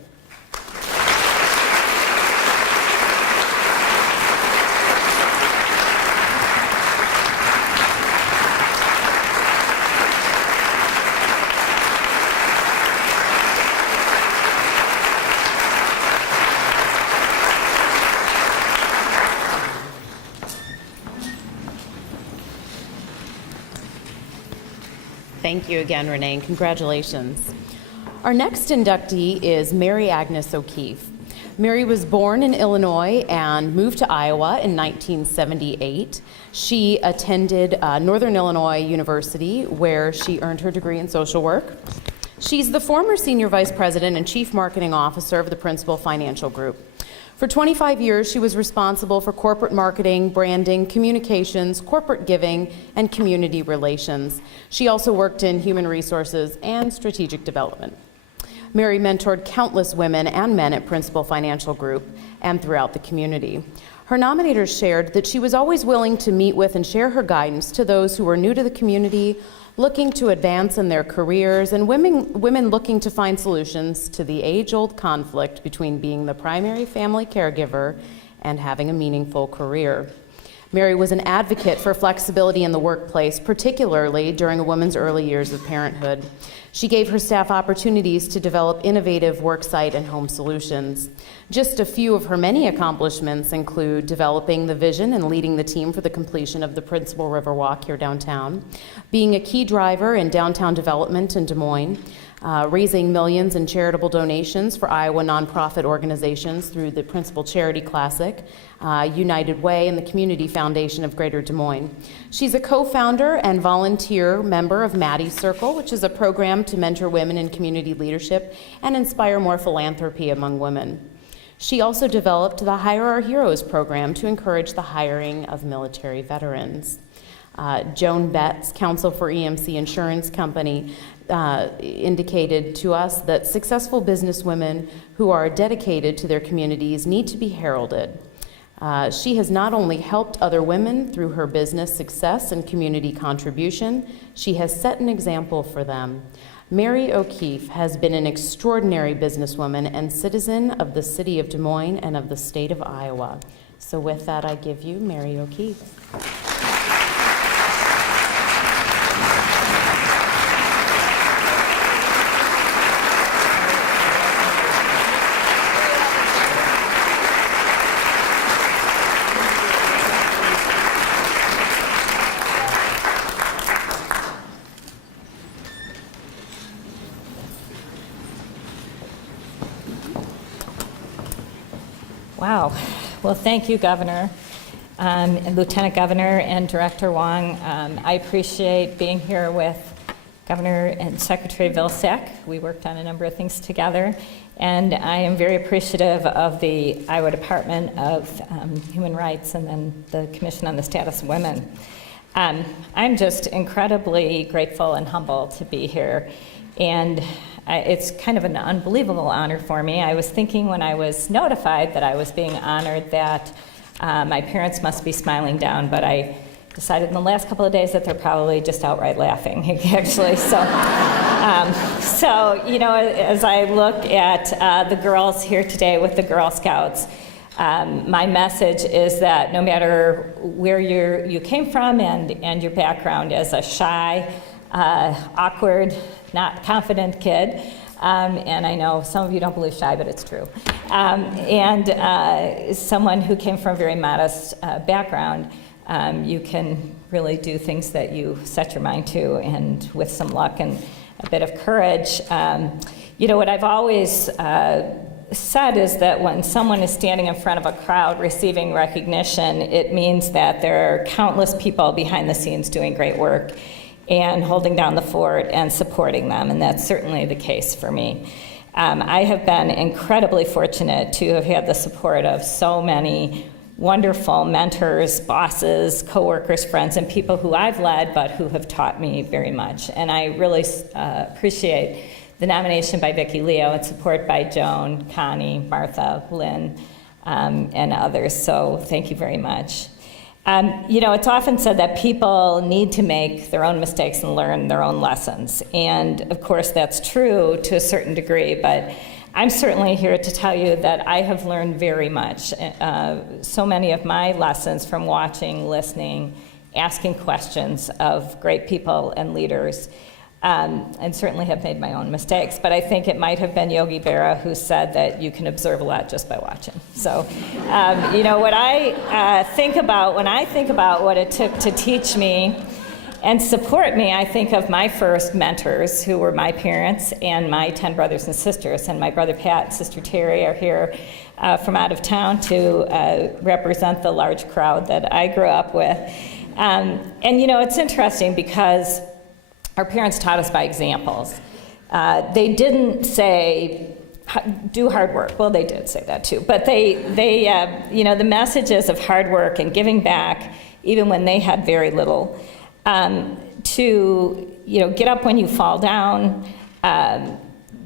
Thank you again, Renee, and congratulations. Our next inductee is Mary Agnes O'Keefe. Mary was born in Illinois and moved to Iowa in 1978. She attended Northern Illinois University, where she earned her degree in social work. She's the former Senior Vice President and Chief Marketing Officer of the Principal Financial Group. For 25 years, she was responsible for corporate marketing, branding, communications, corporate giving, and community relations. She also worked in human resources and strategic development. Mary mentored countless women and men at Principal Financial Group and throughout the community. Her nominators shared that she was always willing to meet with and share her guidance to those who were new to the community, looking to advance in their careers, and women looking to find solutions to the age-old conflict between being the primary family caregiver and having a meaningful career. Mary was an advocate for flexibility in the workplace, particularly during a woman's early years of parenthood. She gave her staff opportunities to develop innovative worksite and home solutions. Just a few of her many accomplishments include developing the vision and leading the team for the completion of the Principal River Walk here downtown, being a key driver in downtown development in Des Moines, raising millions in charitable donations for Iowa nonprofit organizations through the Principal Charity Classic, United Way, and the Community Foundation of Greater Des Moines. She's a co-founder and volunteer member of Maddie's Circle, which is a program to mentor women in community leadership and inspire more philanthropy among women. She also developed the Hire Our Heroes program to encourage the hiring of military veterans. Joan Betts, counsel for EMC Insurance Company, indicated to us that successful businesswomen who are dedicated to their communities need to be heralded. She has not only helped other women through her business success and community contribution, she has set an example for them. Mary O'Keefe has been an extraordinary businesswoman and citizen of the city of Des Moines and of the state of Iowa. So with that, I give you Mary O'Keefe. Wow. Well, thank you, Governor, and Lieutenant Governor and Director Wong. I appreciate being here with Governor and Secretary Vilsack. We worked on a number of things together, and I am very appreciative of the Iowa Department of Human Rights and then the Commission on the Status of Women. I'm just incredibly grateful and humble to be here, and it's kind of an unbelievable honor for me. I was thinking when I was notified that I was being honored that my parents must be smiling down, but I decided in the last couple of days that they're probably just outright laughing, actually. So, you know, as I look at the girls here today with the Girl Scouts, my message is that no matter where you came from and your background as a shy, awkward, not confident kid, and I know some of you don't believe shy, but it's true, and someone who came from a very modest background, you can really do things that you set your mind to, and with some luck and a bit of courage. You know, what I've always said is that when someone is standing in front of a crowd receiving recognition, it means that there are countless people behind the scenes doing great work and holding down the fort and supporting them, and that's certainly the case for me. I have been incredibly fortunate to have had the support of so many wonderful mentors, bosses, coworkers, friends, and people who I've led but who have taught me very much. And I really appreciate the nomination by Vicki Leo and support by Joan, Connie, Martha, Lynn, and others. So thank you very much. You know, it's often said that people need to make their own mistakes and learn their own lessons. And of course, that's true to a certain degree, but I'm certainly here to tell you that I have learned very much. So many of my lessons from watching, listening, asking questions of great people and leaders, and certainly have made my own mistakes. But I think it might have been Yogi Berra who said that you can observe a lot just by watching. So, you know, what I think about when I think about what it took to teach me and support me, I think of my first mentors, who were my parents and my 10 brothers and sisters. And my brother Pat and sister Terry are here from out of town to represent the large crowd that I grew up with. And, you know, it's interesting because our parents taught us by examples. They didn't say, do hard work. Well, they did say that too. But they you know, the messages of hard work and giving back, even when they had very little, to, you know, get up when you fall down,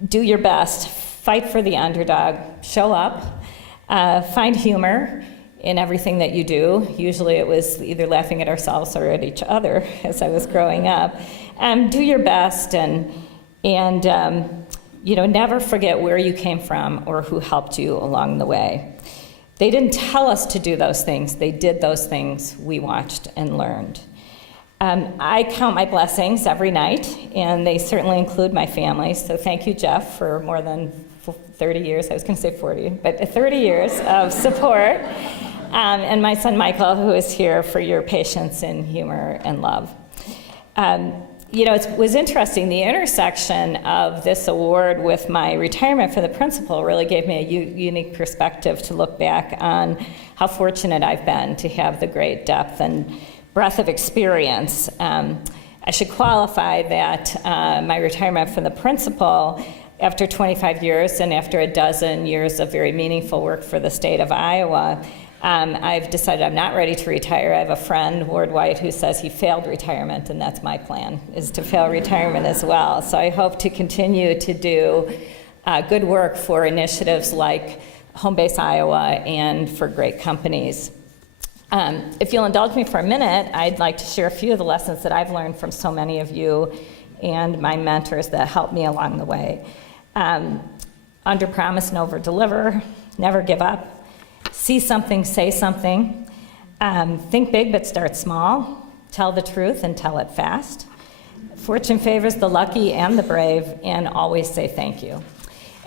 do your best, fight for the underdog, show up, find humor in everything that you do. Usually it was either laughing at ourselves or at each other as I was growing up. Do your best and you know, never forget where you came from or who helped you along the way. They didn't tell us to do those things. They did those things we watched and learned. I count my blessings every night, and they certainly include my family. So thank you, Jeff, for more than 30 years. I was going to say 40, but 30 years of support. And my son, Michael, who is here, for your patience and humor and love. It was interesting. The intersection of this award with my retirement for the principal really gave me a unique perspective to look back on how fortunate I've been to have the great depth and breadth of experience. I should qualify that my retirement from the principal, after 25 years and after a dozen years of very meaningful work for the state of Iowa, I've decided I'm not ready to retire. I have a friend, Ward White, who says he failed retirement, and that's my plan, is to fail retirement as well. So I hope to continue to do good work for initiatives like Homebase Iowa and for great companies. If you'll indulge me for a minute, I'd like to share a few of the lessons that I've learned from so many of you and my mentors that helped me along the way. Under promise and over deliver, never give up. See something, say something. Think big but start small. Tell the truth and tell it fast. Fortune favors the lucky and the brave, and always say thank you.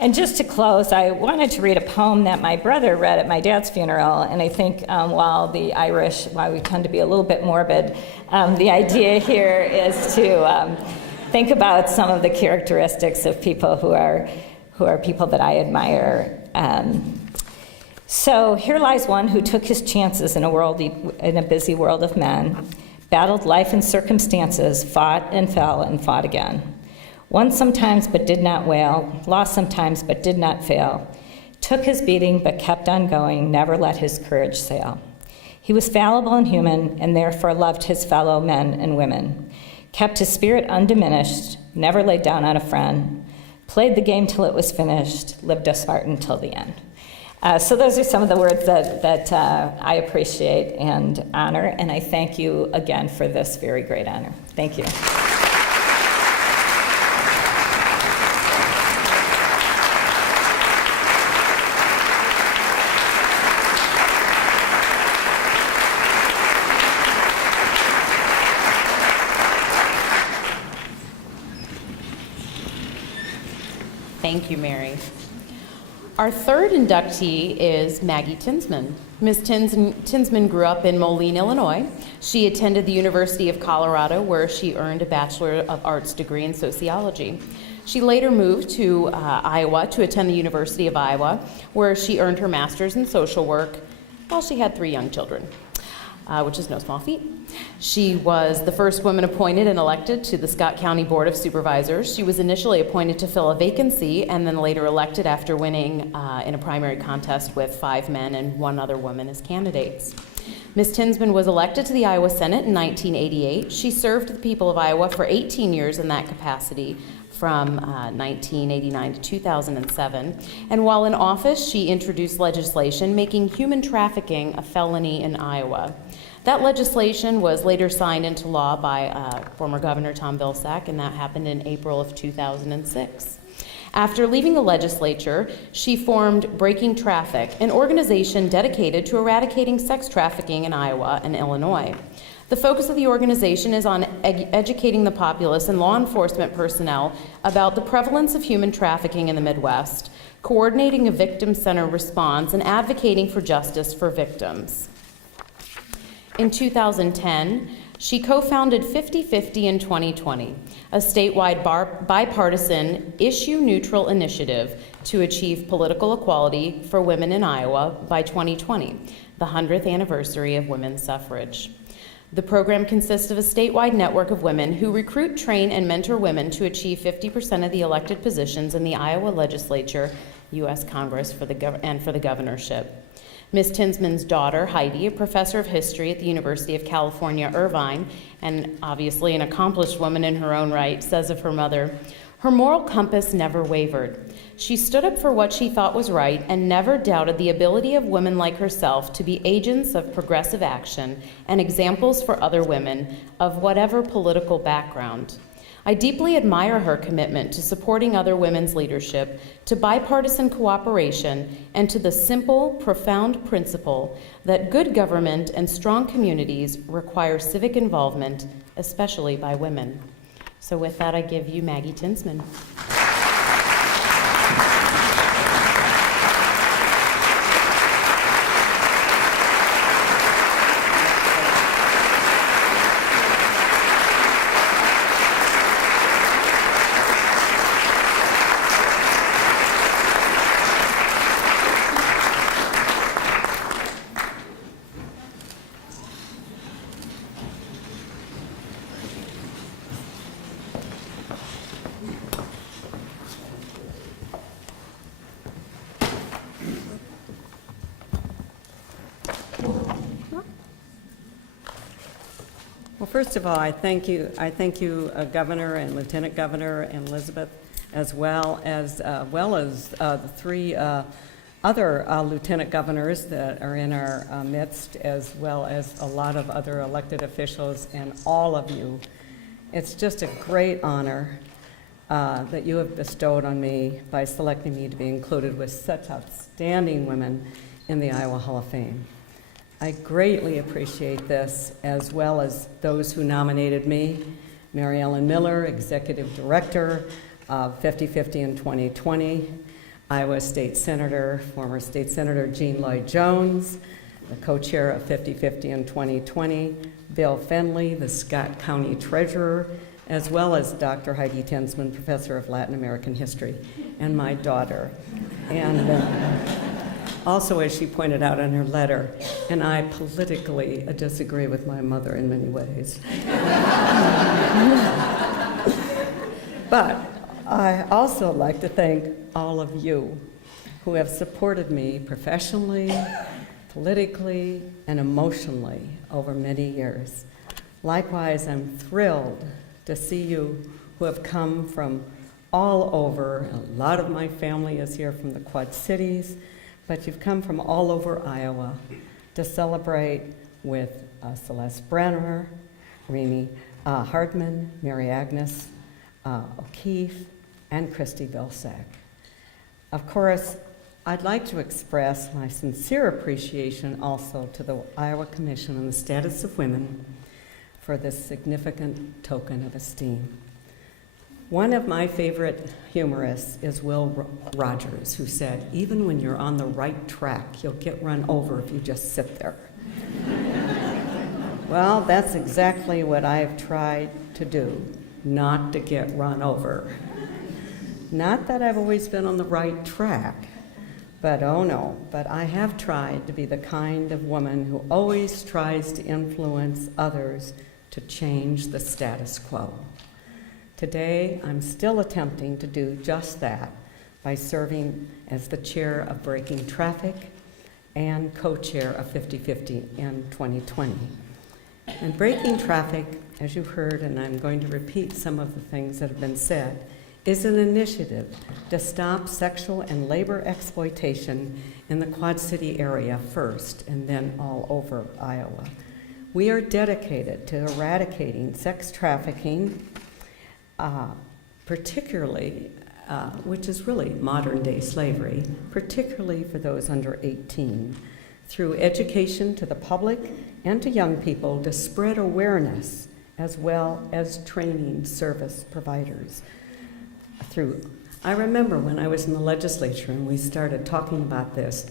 And just to close, I wanted to read a poem that my brother read at my dad's funeral, and I think while the Irish, while we tend to be a little bit morbid, the idea here is to think about some of the characteristics of people who are people that I admire. So here lies one who took his chances in a busy world of men, battled life and circumstances, fought and fell and fought again. Won sometimes but did not wail, lost sometimes but did not fail, took his beating but kept on going, never let his courage sail. He was fallible and human, and therefore loved his fellow men and women, kept his spirit undiminished, never laid down on a friend, played the game till it was finished, lived a Spartan till the end. So those are some of the words that I appreciate and honor, and I thank you again for this very great honor. Thank you. Thank you, Mary. Our third inductee is Maggie Tinsman. Ms. Tinsman grew up in Moline, Illinois. She attended the University of Colorado, where she earned a Bachelor of Arts degree in sociology. She later moved to Iowa to attend the University of Iowa, where she earned her master's in social work while she had 3 young children, which is no small feat. She was the first woman appointed and elected to the Scott County Board of Supervisors. She was initially appointed to fill a vacancy and then later elected after winning in a primary contest with 5 men and 1 other woman as candidates. Ms. Tinsman was elected to the Iowa Senate in 1988. She served the people of Iowa for 18 years in that capacity, from 1989 to 2007. And while in office, she introduced legislation making human trafficking a felony in Iowa. That legislation was later signed into law by former Governor Tom Vilsack, and that happened in April of 2006. After leaving the legislature, she formed Breaking Traffic, an organization dedicated to eradicating sex trafficking in Iowa and Illinois. The focus of the organization is on educating the populace and law enforcement personnel about the prevalence of human trafficking in the Midwest, coordinating a victim-centered response, and advocating for justice for victims. In 2010, she co-founded 50/50 in 2020, a statewide bipartisan, issue-neutral initiative to achieve political equality for women in Iowa by 2020, the 100th anniversary of women's suffrage. The program consists of a statewide network of women who recruit, train, and mentor women to achieve 50% of the elected positions in the Iowa legislature, U.S. Congress, and for the governorship. Ms. Tinsman's daughter, Heidi, a professor of history at the University of California, Irvine, and obviously an accomplished woman in her own right, says of her mother, "Her moral compass never wavered. She stood up for what she thought was right and never doubted the ability of women like herself to be agents of progressive action and examples for other women of whatever political background. I deeply admire her commitment to supporting other women's leadership, to bipartisan cooperation, and to the simple, profound principle that good government and strong communities require civic involvement, especially by women. So with that, I give you Maggie Tinsman. Well, first of all, I thank you, Governor and Lieutenant Governor and Elizabeth, as well as the three other lieutenant governors that are in our midst, as well as a lot of other elected officials and all of you. It's just a great honor that you have bestowed on me by selecting me to be included with such outstanding women in the Iowa Hall of Fame. I greatly appreciate this, as well as those who nominated me. Mary Ellen Miller, Executive Director of 50/50 in 2020, Iowa State Senator, former State Senator Jean Lloyd Jones, the co-chair of 50/50 in 2020, Bill Fenley, the Scott County Treasurer, as well as Dr. Heidi Tinsman, Professor of Latin American History, and my daughter. And also, as she pointed out in her letter, and I politically disagree with my mother in many ways. But I also like to thank all of you who have supported me professionally, politically, and emotionally over many years. Likewise, I'm thrilled to see you who have come from all over. A lot of my family is here from the Quad Cities, but you've come from all over Iowa to celebrate with Celeste Brenner, Remy Hardman, Mary Agnes O'Keefe, and Christy Vilsack. Of course, I'd like to express my sincere appreciation also to the Iowa Commission on the Status of Women for this significant token of esteem. One of my favorite humorists is Will Rogers, who said, "Even when you're on the right track, you'll get run over if you just sit there." Well, that's exactly what I've tried to do, not to get run over. Not that I've always been on the right track, but oh no, but I have tried to be the kind of woman who always tries to influence others to change the status quo. Today, I'm still attempting to do just that by serving as the chair of Breaking Traffic and co-chair of 50/50 in 2020. And Breaking Traffic, as you've heard, and I'm going to repeat some of the things that have been said, is an initiative to stop sexual and labor exploitation in the Quad City area first, and then all over Iowa. We are dedicated to eradicating sex trafficking, particularly, which is really modern-day slavery, particularly for those under 18, through education to the public and to young people to spread awareness, as well as training service providers. I remember when I was in the legislature and we started talking about this.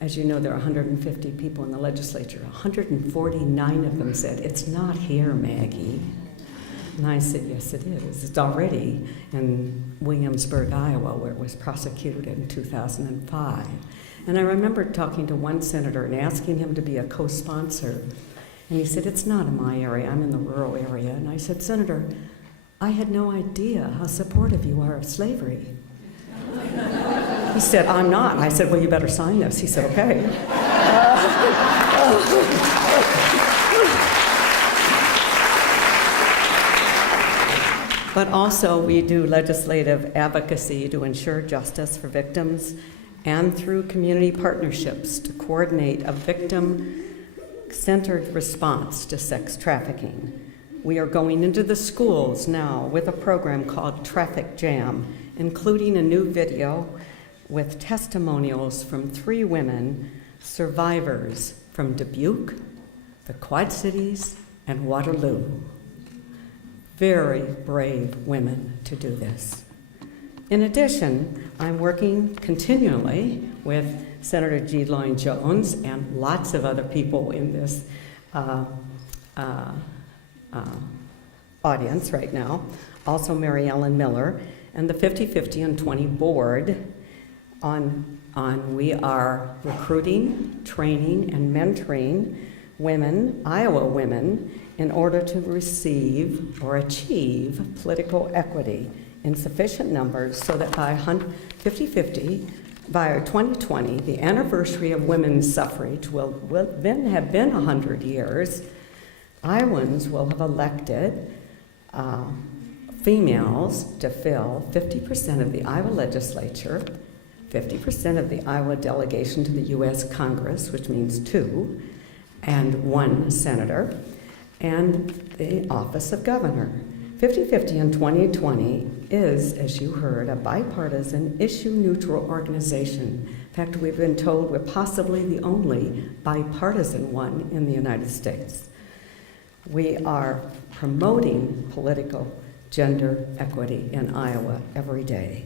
As you know, there are 150 people in the legislature. 149 of them said, "It's not here, Maggie." And I said, "Yes, it is. It's already in Williamsburg, Iowa, where it was prosecuted in 2005. And I remember talking to one senator and asking him to be a co-sponsor. And he said, "It's not in my area. I'm in the rural area." And I said, "Senator, I had no idea how supportive you are of slavery." He said, "I'm not." I said, "Well, you better sign this." He said, "Okay." But also, we do legislative advocacy to ensure justice for victims and through community partnerships to coordinate a victim-centered response to sex trafficking. we are going into the schools now with a program called Traffic Jam, including a new video with testimonials from 3 women, survivors from Dubuque, the Quad Cities, and Waterloo. Very brave women to do this. In addition, I'm working continually with Senator G. Lloyd Jones and lots of other people in this audience right now, also Mary Ellen Miller, and the 50/50 and 20 board we are recruiting, training, and mentoring women, Iowa women, in order to receive or achieve political equity in sufficient numbers so that by 50/50, by 2020, the anniversary of women's suffrage will then have been 100 years. Iowans will have elected females to fill 50% of the Iowa legislature, 50% of the Iowa delegation to the U.S. Congress, which means 2, and 1 senator, and the office of governor. 50/50 in 2020 is, as you heard, a bipartisan, issue-neutral organization. In fact, we've been told we're possibly the only bipartisan one in the United States. We are promoting political gender equity in Iowa every day.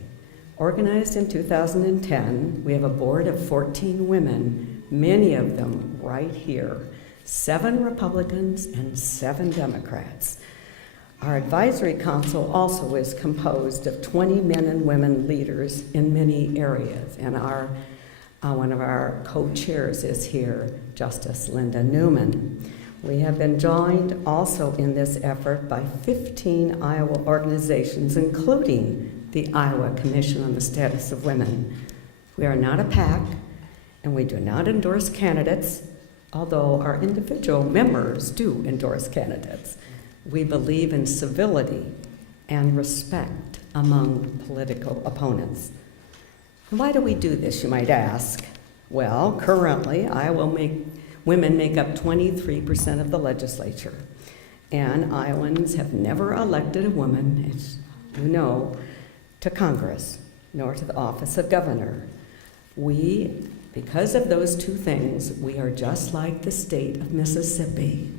Organized in 2010, we have a board of 14 women, many of them right here, 7 Republicans and 7 Democrats. Our advisory council also is composed of 20 men and women leaders in many areas, and one of our co-chairs is here, Justice Linda Newman. We have been joined also in this effort by 15 Iowa organizations, including the Iowa Commission on the Status of Women. We are not a PAC, and we do not endorse candidates, although our individual members do endorse candidates. We believe in civility and respect among political opponents. And why do we do this, you might ask? Well, currently, women make up 23% of the legislature, and Iowans have never elected a woman, as you know, to Congress, nor to the office of governor. Because of those 2 things, we are just like the state of Mississippi,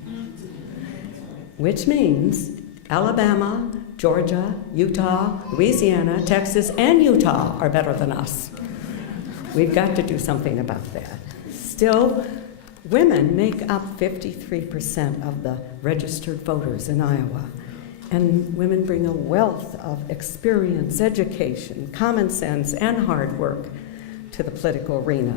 which means Alabama, Georgia, Utah, Louisiana, Texas, and Utah are better than us. We've got to do something about that. Still, women make up 53% of the registered voters in Iowa, and women bring a wealth of experience, education, common sense, and hard work to the political arena.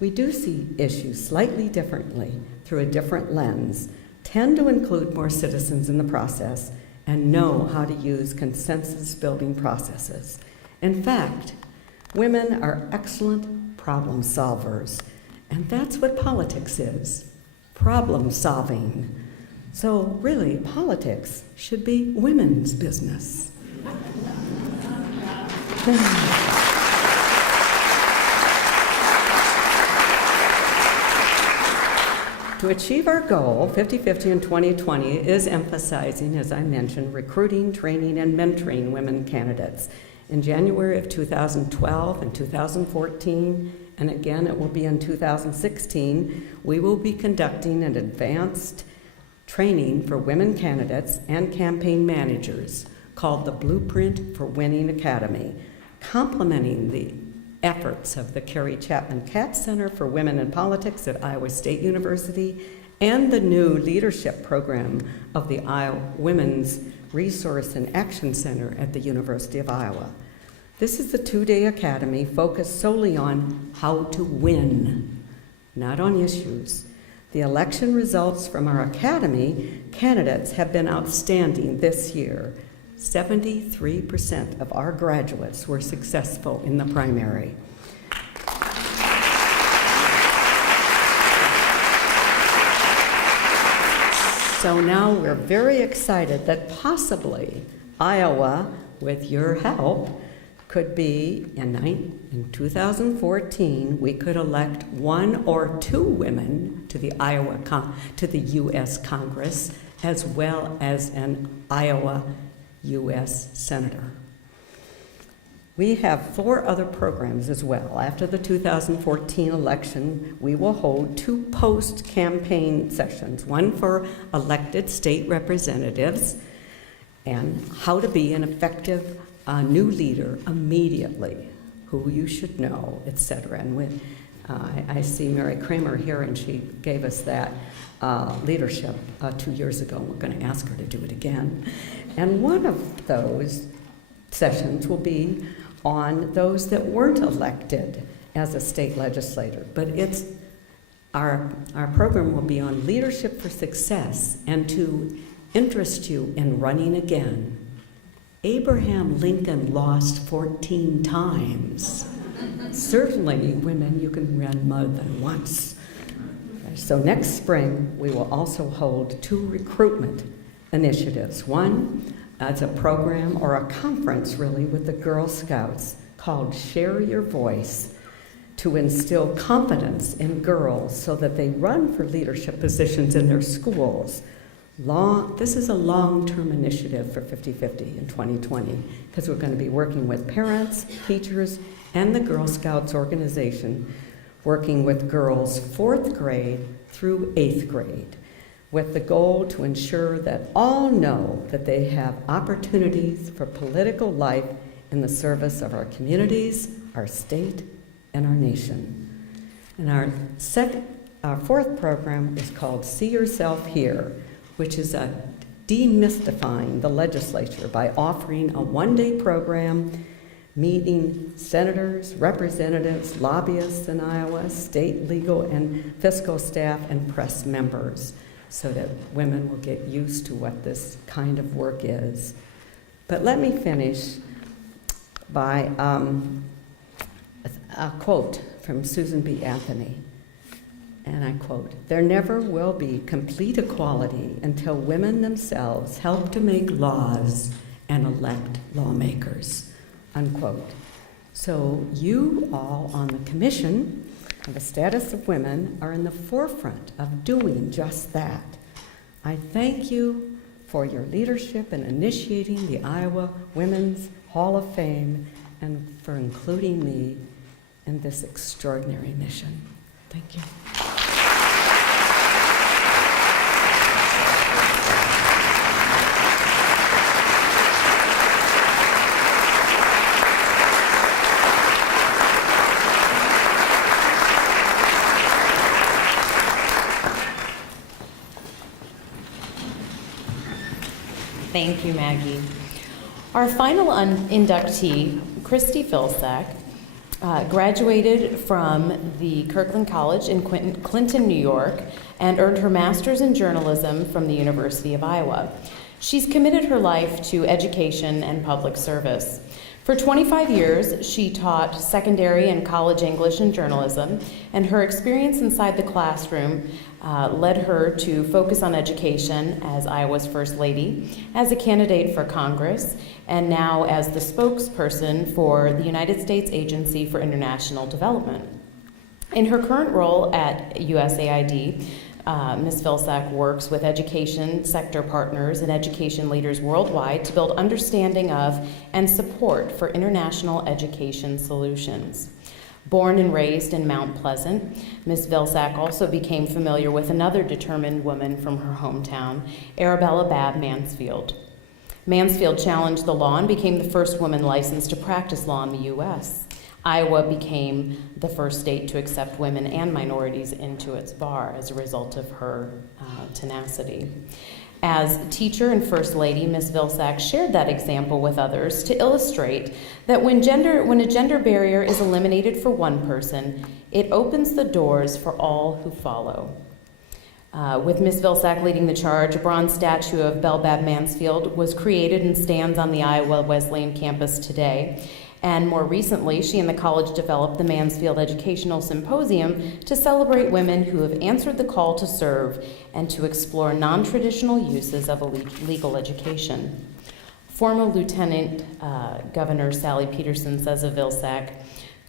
We do see issues slightly differently through a different lens, tend to include more citizens in the process, and know how to use consensus-building processes. In fact, women are excellent problem solvers, and that's what politics is, problem solving. So really, politics should be women's business. To achieve our goal, 50/50 in 2020 is emphasizing, as I mentioned, recruiting, training, and mentoring women candidates. In January of 2012 and 2014, and again it will be in 2016, we will be conducting an advanced training for women candidates and campaign managers called the Blueprint for Winning Academy, complementing the efforts of the Carrie Chapman Katz Center for Women in Politics at Iowa State University and the new leadership program of the Iowa Women's Resource and Action Center at the University of Iowa. This is the 2-day academy focused solely on how to win, not on issues. The election results from our academy candidates have been outstanding this year. 73% of our graduates were successful in the primary. So now we're very excited that possibly Iowa, with your help, could be, in 2014, we could elect 1 or 2 women to the U.S. Congress as well as an Iowa U.S. Senator. We have 4 other programs as well. After the 2014 election, we will hold 2 post-campaign sessions, one for elected state representatives and how to be an effective new leader immediately, who you should know, etc. And I see Mary Kramer here, and she gave us that leadership 2 years ago. We're going to ask her to do it again. And one of those sessions will be on those that weren't elected as a state legislator. But our program will be on leadership for success and to interest you in running again. Abraham Lincoln lost 14 times. Certainly, women, you can run more than once. So next spring, we will also hold 2 recruitment initiatives. One, it's a program or a conference, really, with the Girl Scouts called Share Your Voice, to instill confidence in girls so that they run for leadership positions in their schools. This is a long-term initiative for 50/50 in 2020, because we're going to be working with parents, teachers, and the Girl Scouts organization, working with girls 4th grade through 8th grade, with the goal to ensure that all know that they have opportunities for political life in the service of our communities, our state, and our nation. And our 4th program is called See Yourself Here, which is demystifying the legislature by offering a 1-day program meeting senators, representatives, lobbyists in Iowa, state legal and fiscal staff, and press members, so that women will get used to what this kind of work is. But let me finish by a quote from Susan B. Anthony. And I quote, "There never will be complete equality until women themselves help to make laws and elect lawmakers," unquote. So you all on the Commission on the Status of Women are in the forefront of doing just that. I thank you for your leadership in initiating the Iowa Women's Hall of Fame and for including me in this extraordinary mission. Thank you. Thank you, Maggie. Our final inductee, Christy Vilsack, graduated from the Kirkland College in Clinton, New York, and earned her master's in journalism from the University of Iowa. She's committed her life to education and public service. For 25 years, she taught secondary and college English and journalism, and her experience inside the classroom led her to focus on education as Iowa's First Lady, as a candidate for Congress, and now as the spokesperson for the United States Agency for International Development. In her current role at USAID, Ms. Vilsack works with education sector partners and education leaders worldwide to build understanding of and support for international education solutions. Born and raised in Mount Pleasant, Ms. Vilsack also became familiar with another determined woman from her hometown, Arabella Babb Mansfield. Mansfield challenged the law and became the first woman licensed to practice law in the U.S. Iowa became the first state to accept women and minorities into its bar as a result of her tenacity. As teacher and First Lady, Ms. Vilsack shared that example with others to illustrate that when a gender barrier is eliminated for one person, it opens the doors for all who follow. With Ms. Vilsack leading the charge, a bronze statue of Belle Babb Mansfield was created and stands on the Iowa Wesleyan campus today. And more recently, she and the college developed the Mansfield Educational Symposium to celebrate women who have answered the call to serve and to explore non-traditional uses of legal education. Former Lieutenant Governor Sally Peterson says of Vilsack,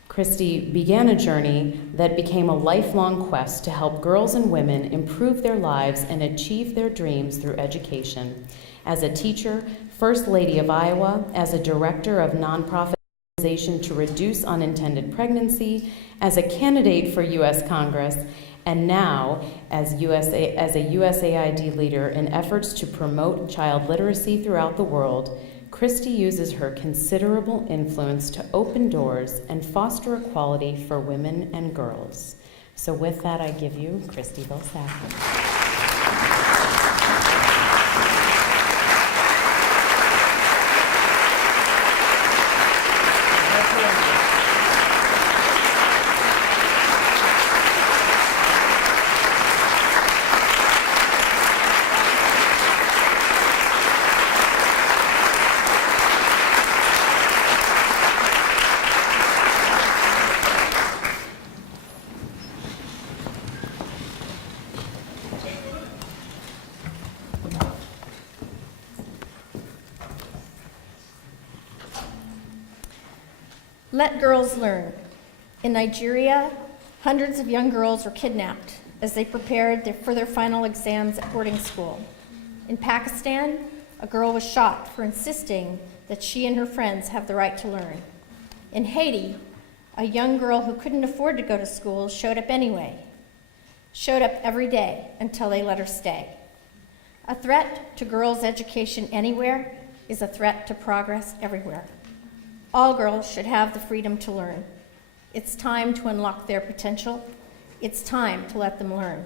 Christy began a journey that became a lifelong quest to help girls and women improve their lives and achieve their dreams through education. As a teacher, First Lady of Iowa, as a director of nonprofit organization to reduce unintended pregnancy, as a candidate for U.S. Congress, and now as a USAID leader in efforts to promote child literacy throughout the world, Christy uses her considerable influence to open doors and foster equality for women and girls. So with that, I give you Christy Vilsack. Let girls learn. In Nigeria, hundreds of young girls were kidnapped as they prepared for their final exams at boarding school. In Pakistan, a girl was shot for insisting that she and her friends have the right to learn. In Haiti, a young girl who couldn't afford to go to school showed up anyway, showed up every day until they let her stay. A threat to girls' education anywhere is a threat to progress everywhere. All girls should have the freedom to learn. It's time to unlock their potential. It's time to let them learn.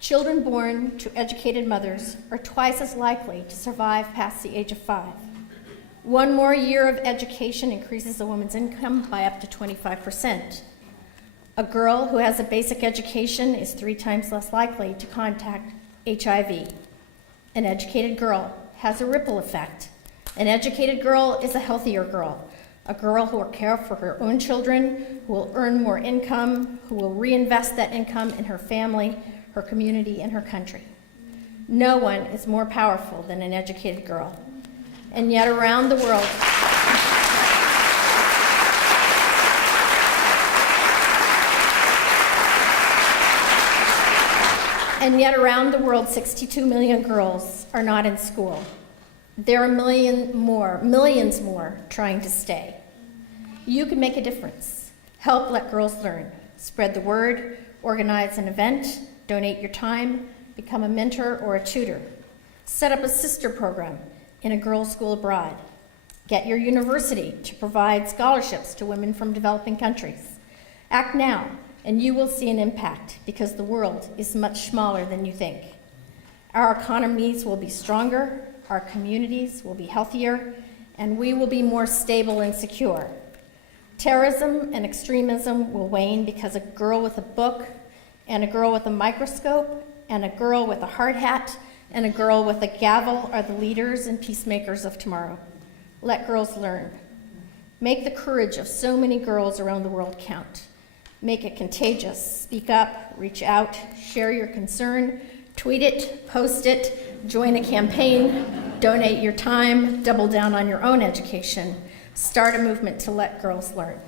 Children born to educated mothers are twice as likely to survive past the age of 5. One more year of education increases a woman's income by up to 25%. A girl who has a basic education is 3 times less likely to contract HIV. An educated girl has a ripple effect. An educated girl is a healthier girl, a girl who will care for her own children, who will earn more income, who will reinvest that income in her family, her community, and her country. No one is more powerful than an educated girl. And yet around the world, 62 million girls are not in school. There are millions more trying to stay. You can make a difference. Help let girls learn. Spread the word, organize an event, donate your time, become a mentor or a tutor. Set up a sister program in a girls' school abroad. Get your university to provide scholarships to women from developing countries. Act now, and you will see an impact because the world is much smaller than you think. Our economies will be stronger, our communities will be healthier, and we will be more stable and secure. Terrorism and extremism will wane because a girl with a book, and a girl with a microscope, and a girl with a hard hat, and a girl with a gavel are the leaders and peacemakers of tomorrow. Let girls learn. Make the courage of so many girls around the world count. Make it contagious. Speak up, reach out, share your concern, tweet it, post it, join a campaign, donate your time, double down on your own education. Start a movement to let girls learn.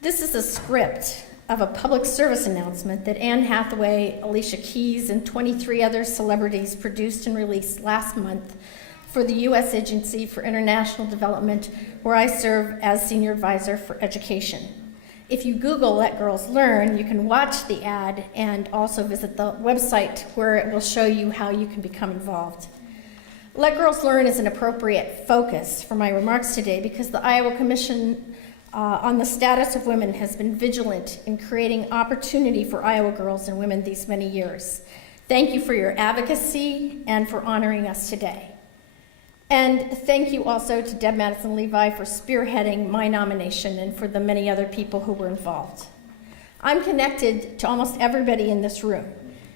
This is a script of a public service announcement that Anne Hathaway, Alicia Keys, and 23 other celebrities produced and released last month for the U.S. Agency for International Development, where I serve as Senior Advisor for Education. If you Google Let Girls Learn, you can watch the ad and also visit the website where it will show you how you can become involved. Let Girls Learn is an appropriate focus for my remarks today because the Iowa Commission on the Status of Women has been vigilant in creating opportunity for Iowa girls and women these many years. Thank you for your advocacy and for honoring us today. And thank you also to Deb Madison Levi for spearheading my nomination and for the many other people who were involved. I'm connected to almost everybody in this room,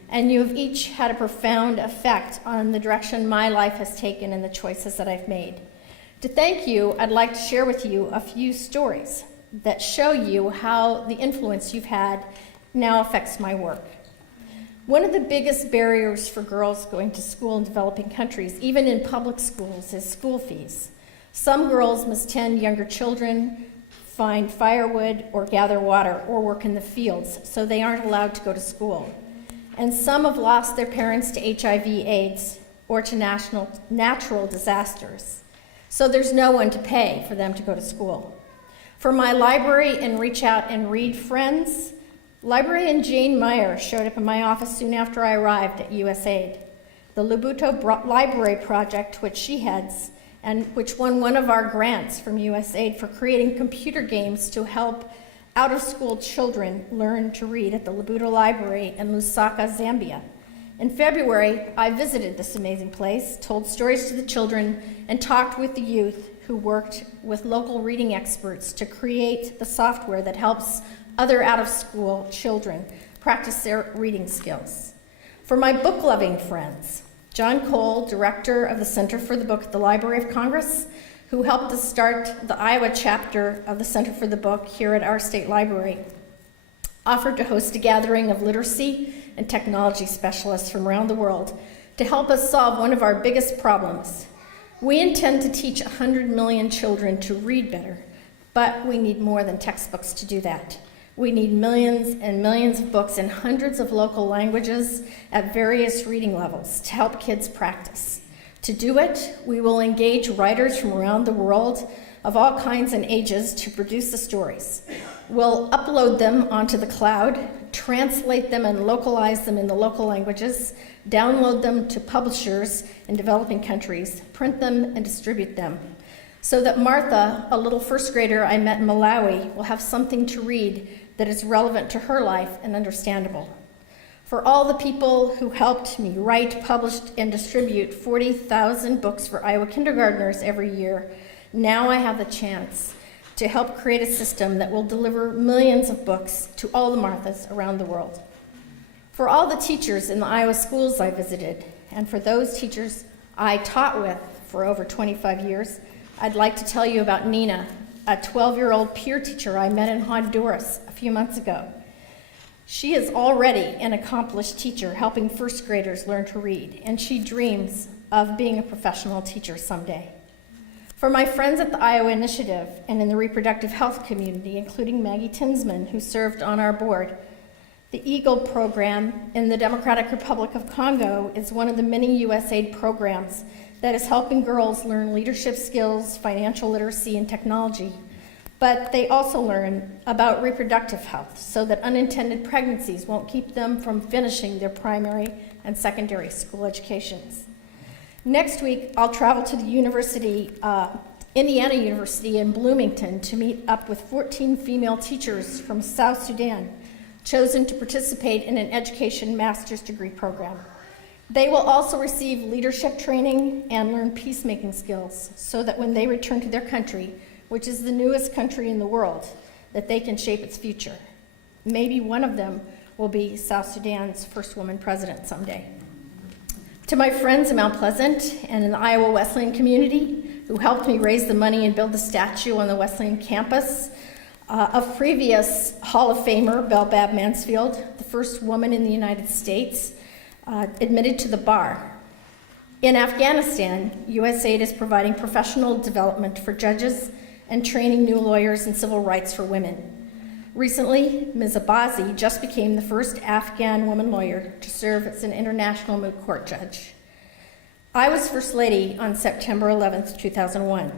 and you have each had a profound effect on the direction my life has taken and the choices that I've made. To thank you, I'd like to share with you a few stories that show you how the influence you've had now affects my work. One of the biggest barriers for girls going to school in developing countries, even in public schools, is school fees. Some girls must tend younger children, find firewood or gather water or work in the fields, so they aren't allowed to go to school. And some have lost their parents to HIV/AIDS or to natural disasters. So there's no one to pay for them to go to school. For my library and Reach Out and Read friends, librarian Jane Meyer showed up in my office soon after I arrived at USAID. The Lobuto Library Project, which she heads, and which won one of our grants from USAID for creating computer games to help out-of-school children learn to read at the Lobuto Library in Lusaka, Zambia. In February, I visited this amazing place, told stories to the children, and talked with the youth who worked with local reading experts to create the software that helps other out-of-school children practice their reading skills. For my book-loving friends, John Cole, director of the Center for the Book at the Library of Congress, who helped us start the Iowa chapter of the Center for the Book here at our state library, offered to host a gathering of literacy and technology specialists from around the world to help us solve one of our biggest problems. We intend to teach 100 million children to read better, but we need more than textbooks to do that. We need millions and millions of books in hundreds of local languages at various reading levels to help kids practice. To do it, we will engage writers from around the world of all kinds and ages to produce the stories. We'll upload them onto the cloud, translate them and localize them in the local languages, download them to publishers in developing countries, print them and distribute them, so that Martha, a little first grader I met in Malawi, will have something to read that is relevant to her life and understandable. For all the people who helped me write, publish, and distribute 40,000 books for Iowa kindergartners every year, now I have the chance to help create a system that will deliver millions of books to all the Marthas around the world. For all the teachers in the Iowa schools I visited, and for those teachers I taught with for over 25 years, I'd like to tell you about Nina, a 12-year-old peer teacher I met in Honduras a few months ago. She is already an accomplished teacher helping first graders learn to read, and she dreams of being a professional teacher someday. For my friends at the Iowa Initiative and in the reproductive health community, including Maggie Tinsman, who served on our board, the EAGLE program in the Democratic Republic of Congo is one of the many USAID programs that is helping girls learn leadership skills, financial literacy, and technology. But they also learn about reproductive health so that unintended pregnancies won't keep them from finishing their primary and secondary school educations. Next week, I'll travel to the Indiana University in Bloomington to meet up with 14 female teachers from South Sudan, chosen to participate in an education master's degree program. They will also receive leadership training and learn peacemaking skills so that when they return to their country, which is the newest country in the world, that they can shape its future. Maybe one of them will be South Sudan's first woman president someday. To my friends in Mount Pleasant and in the Iowa Wesleyan community who helped me raise the money and build the statue on the Wesleyan campus of previous Hall of Famer Belle Bab Mansfield, the first woman in the United States admitted to the bar. In Afghanistan, USAID is providing professional development for judges and training new lawyers in civil rights for women. Recently, Ms. Abazi just became the first Afghan woman lawyer to serve as an international moot court judge. I was First Lady on September 11th, 2001.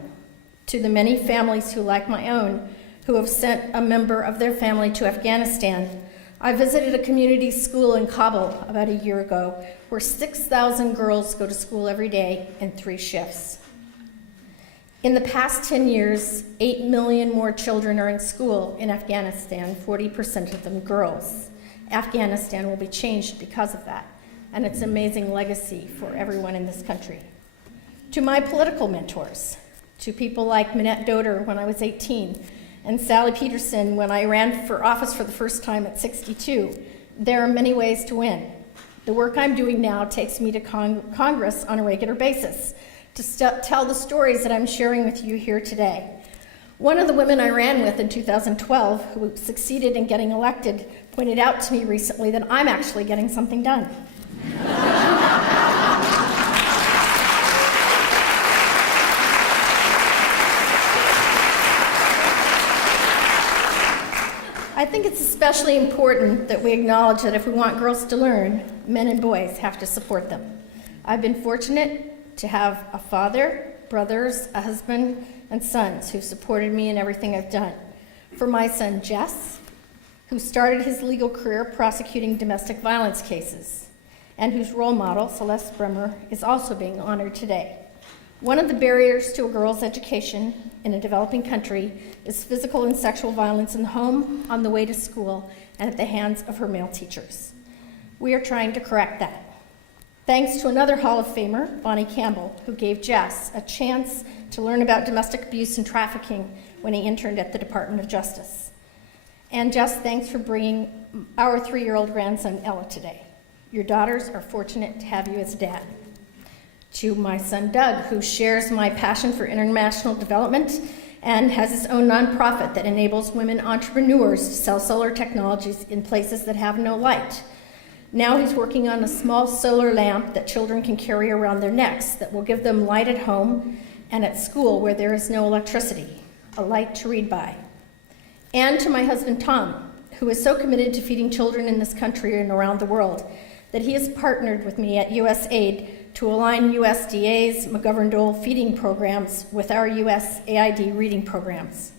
To the many families who, like my own, who have sent a member of their family to Afghanistan, I visited a community school in Kabul about a year ago where 6,000 girls go to school every day in 3 shifts. In the past 10 years, 8 million more children are in school in Afghanistan, 40% of them girls. Afghanistan will be changed because of that, and it's an amazing legacy for everyone in this country. To my political mentors, to people like Minette Doder when I was 18, and Sally Peterson when I ran for office for the first time at 62, there are many ways to win. The work I'm doing now takes me to Congress on a regular basis to tell the stories that I'm sharing with you here today. One of the women I ran with in 2012, who succeeded in getting elected, pointed out to me recently that I'm actually getting something done. I think it's especially important that we acknowledge that if we want girls to learn, men and boys have to support them. I've been fortunate to have a father, brothers, a husband, and sons who've supported me in everything I've done. For my son, Jess, who started his legal career prosecuting domestic violence cases, and whose role model, Celeste Bremer, is also being honored today. One of the barriers to a girl's education in a developing country is physical and sexual violence in the home, on the way to school, and at the hands of her male teachers. We are trying to correct that. Thanks to another Hall of Famer, Bonnie Campbell, who gave Jess a chance to learn about domestic abuse and trafficking when he interned at the Department of Justice. And Jess, thanks for bringing our 3-year-old grandson, Ella, today. Your daughters are fortunate to have you as dad. To my son, Doug, who shares my passion for international development and has his own nonprofit that enables women entrepreneurs to sell solar technologies in places that have no light. Now he's working on a small solar lamp that children can carry around their necks that will give them light at home and at school where there is no electricity, a light to read by. And to my husband, Tom, who is so committed to feeding children in this country and around the world that he has partnered with me at USAID to align USDA's McGovern-Dole feeding programs with our USAID reading programs.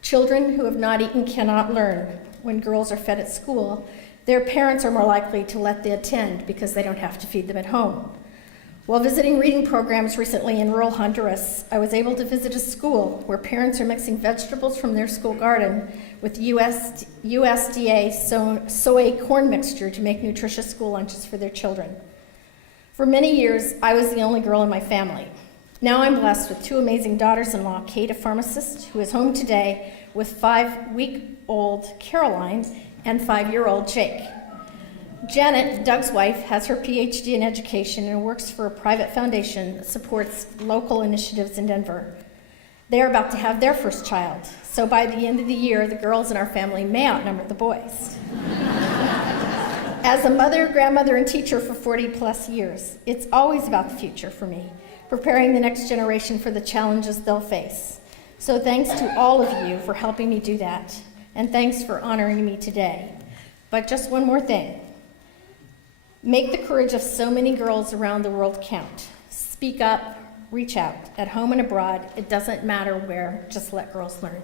Children who have not eaten cannot learn. When girls are fed at school, their parents are more likely to let them attend because they don't have to feed them at home. While visiting reading programs recently in rural Honduras, I was able to visit a school where parents are mixing vegetables from their school garden with USDA soy corn mixture to make nutritious school lunches for their children. For many years, I was the only girl in my family. Now I'm blessed with 2 amazing daughters-in-law, Kate, a pharmacist, who is home today with 5-week-old Caroline and 5-year-old Jake. Janet, Doug's wife, has her PhD in education and works for a private foundation that supports local initiatives in Denver. They are about to have their first child, so by the end of the year, the girls in our family may outnumber the boys. As a mother, grandmother, and teacher for 40-plus years, it's always about the future for me, preparing the next generation for the challenges they'll face. So thanks to all of you for helping me do that, and thanks for honoring me today. But just one more thing. Make the courage of so many girls around the world count. Speak up, reach out, at home and abroad. It doesn't matter where, just let girls learn.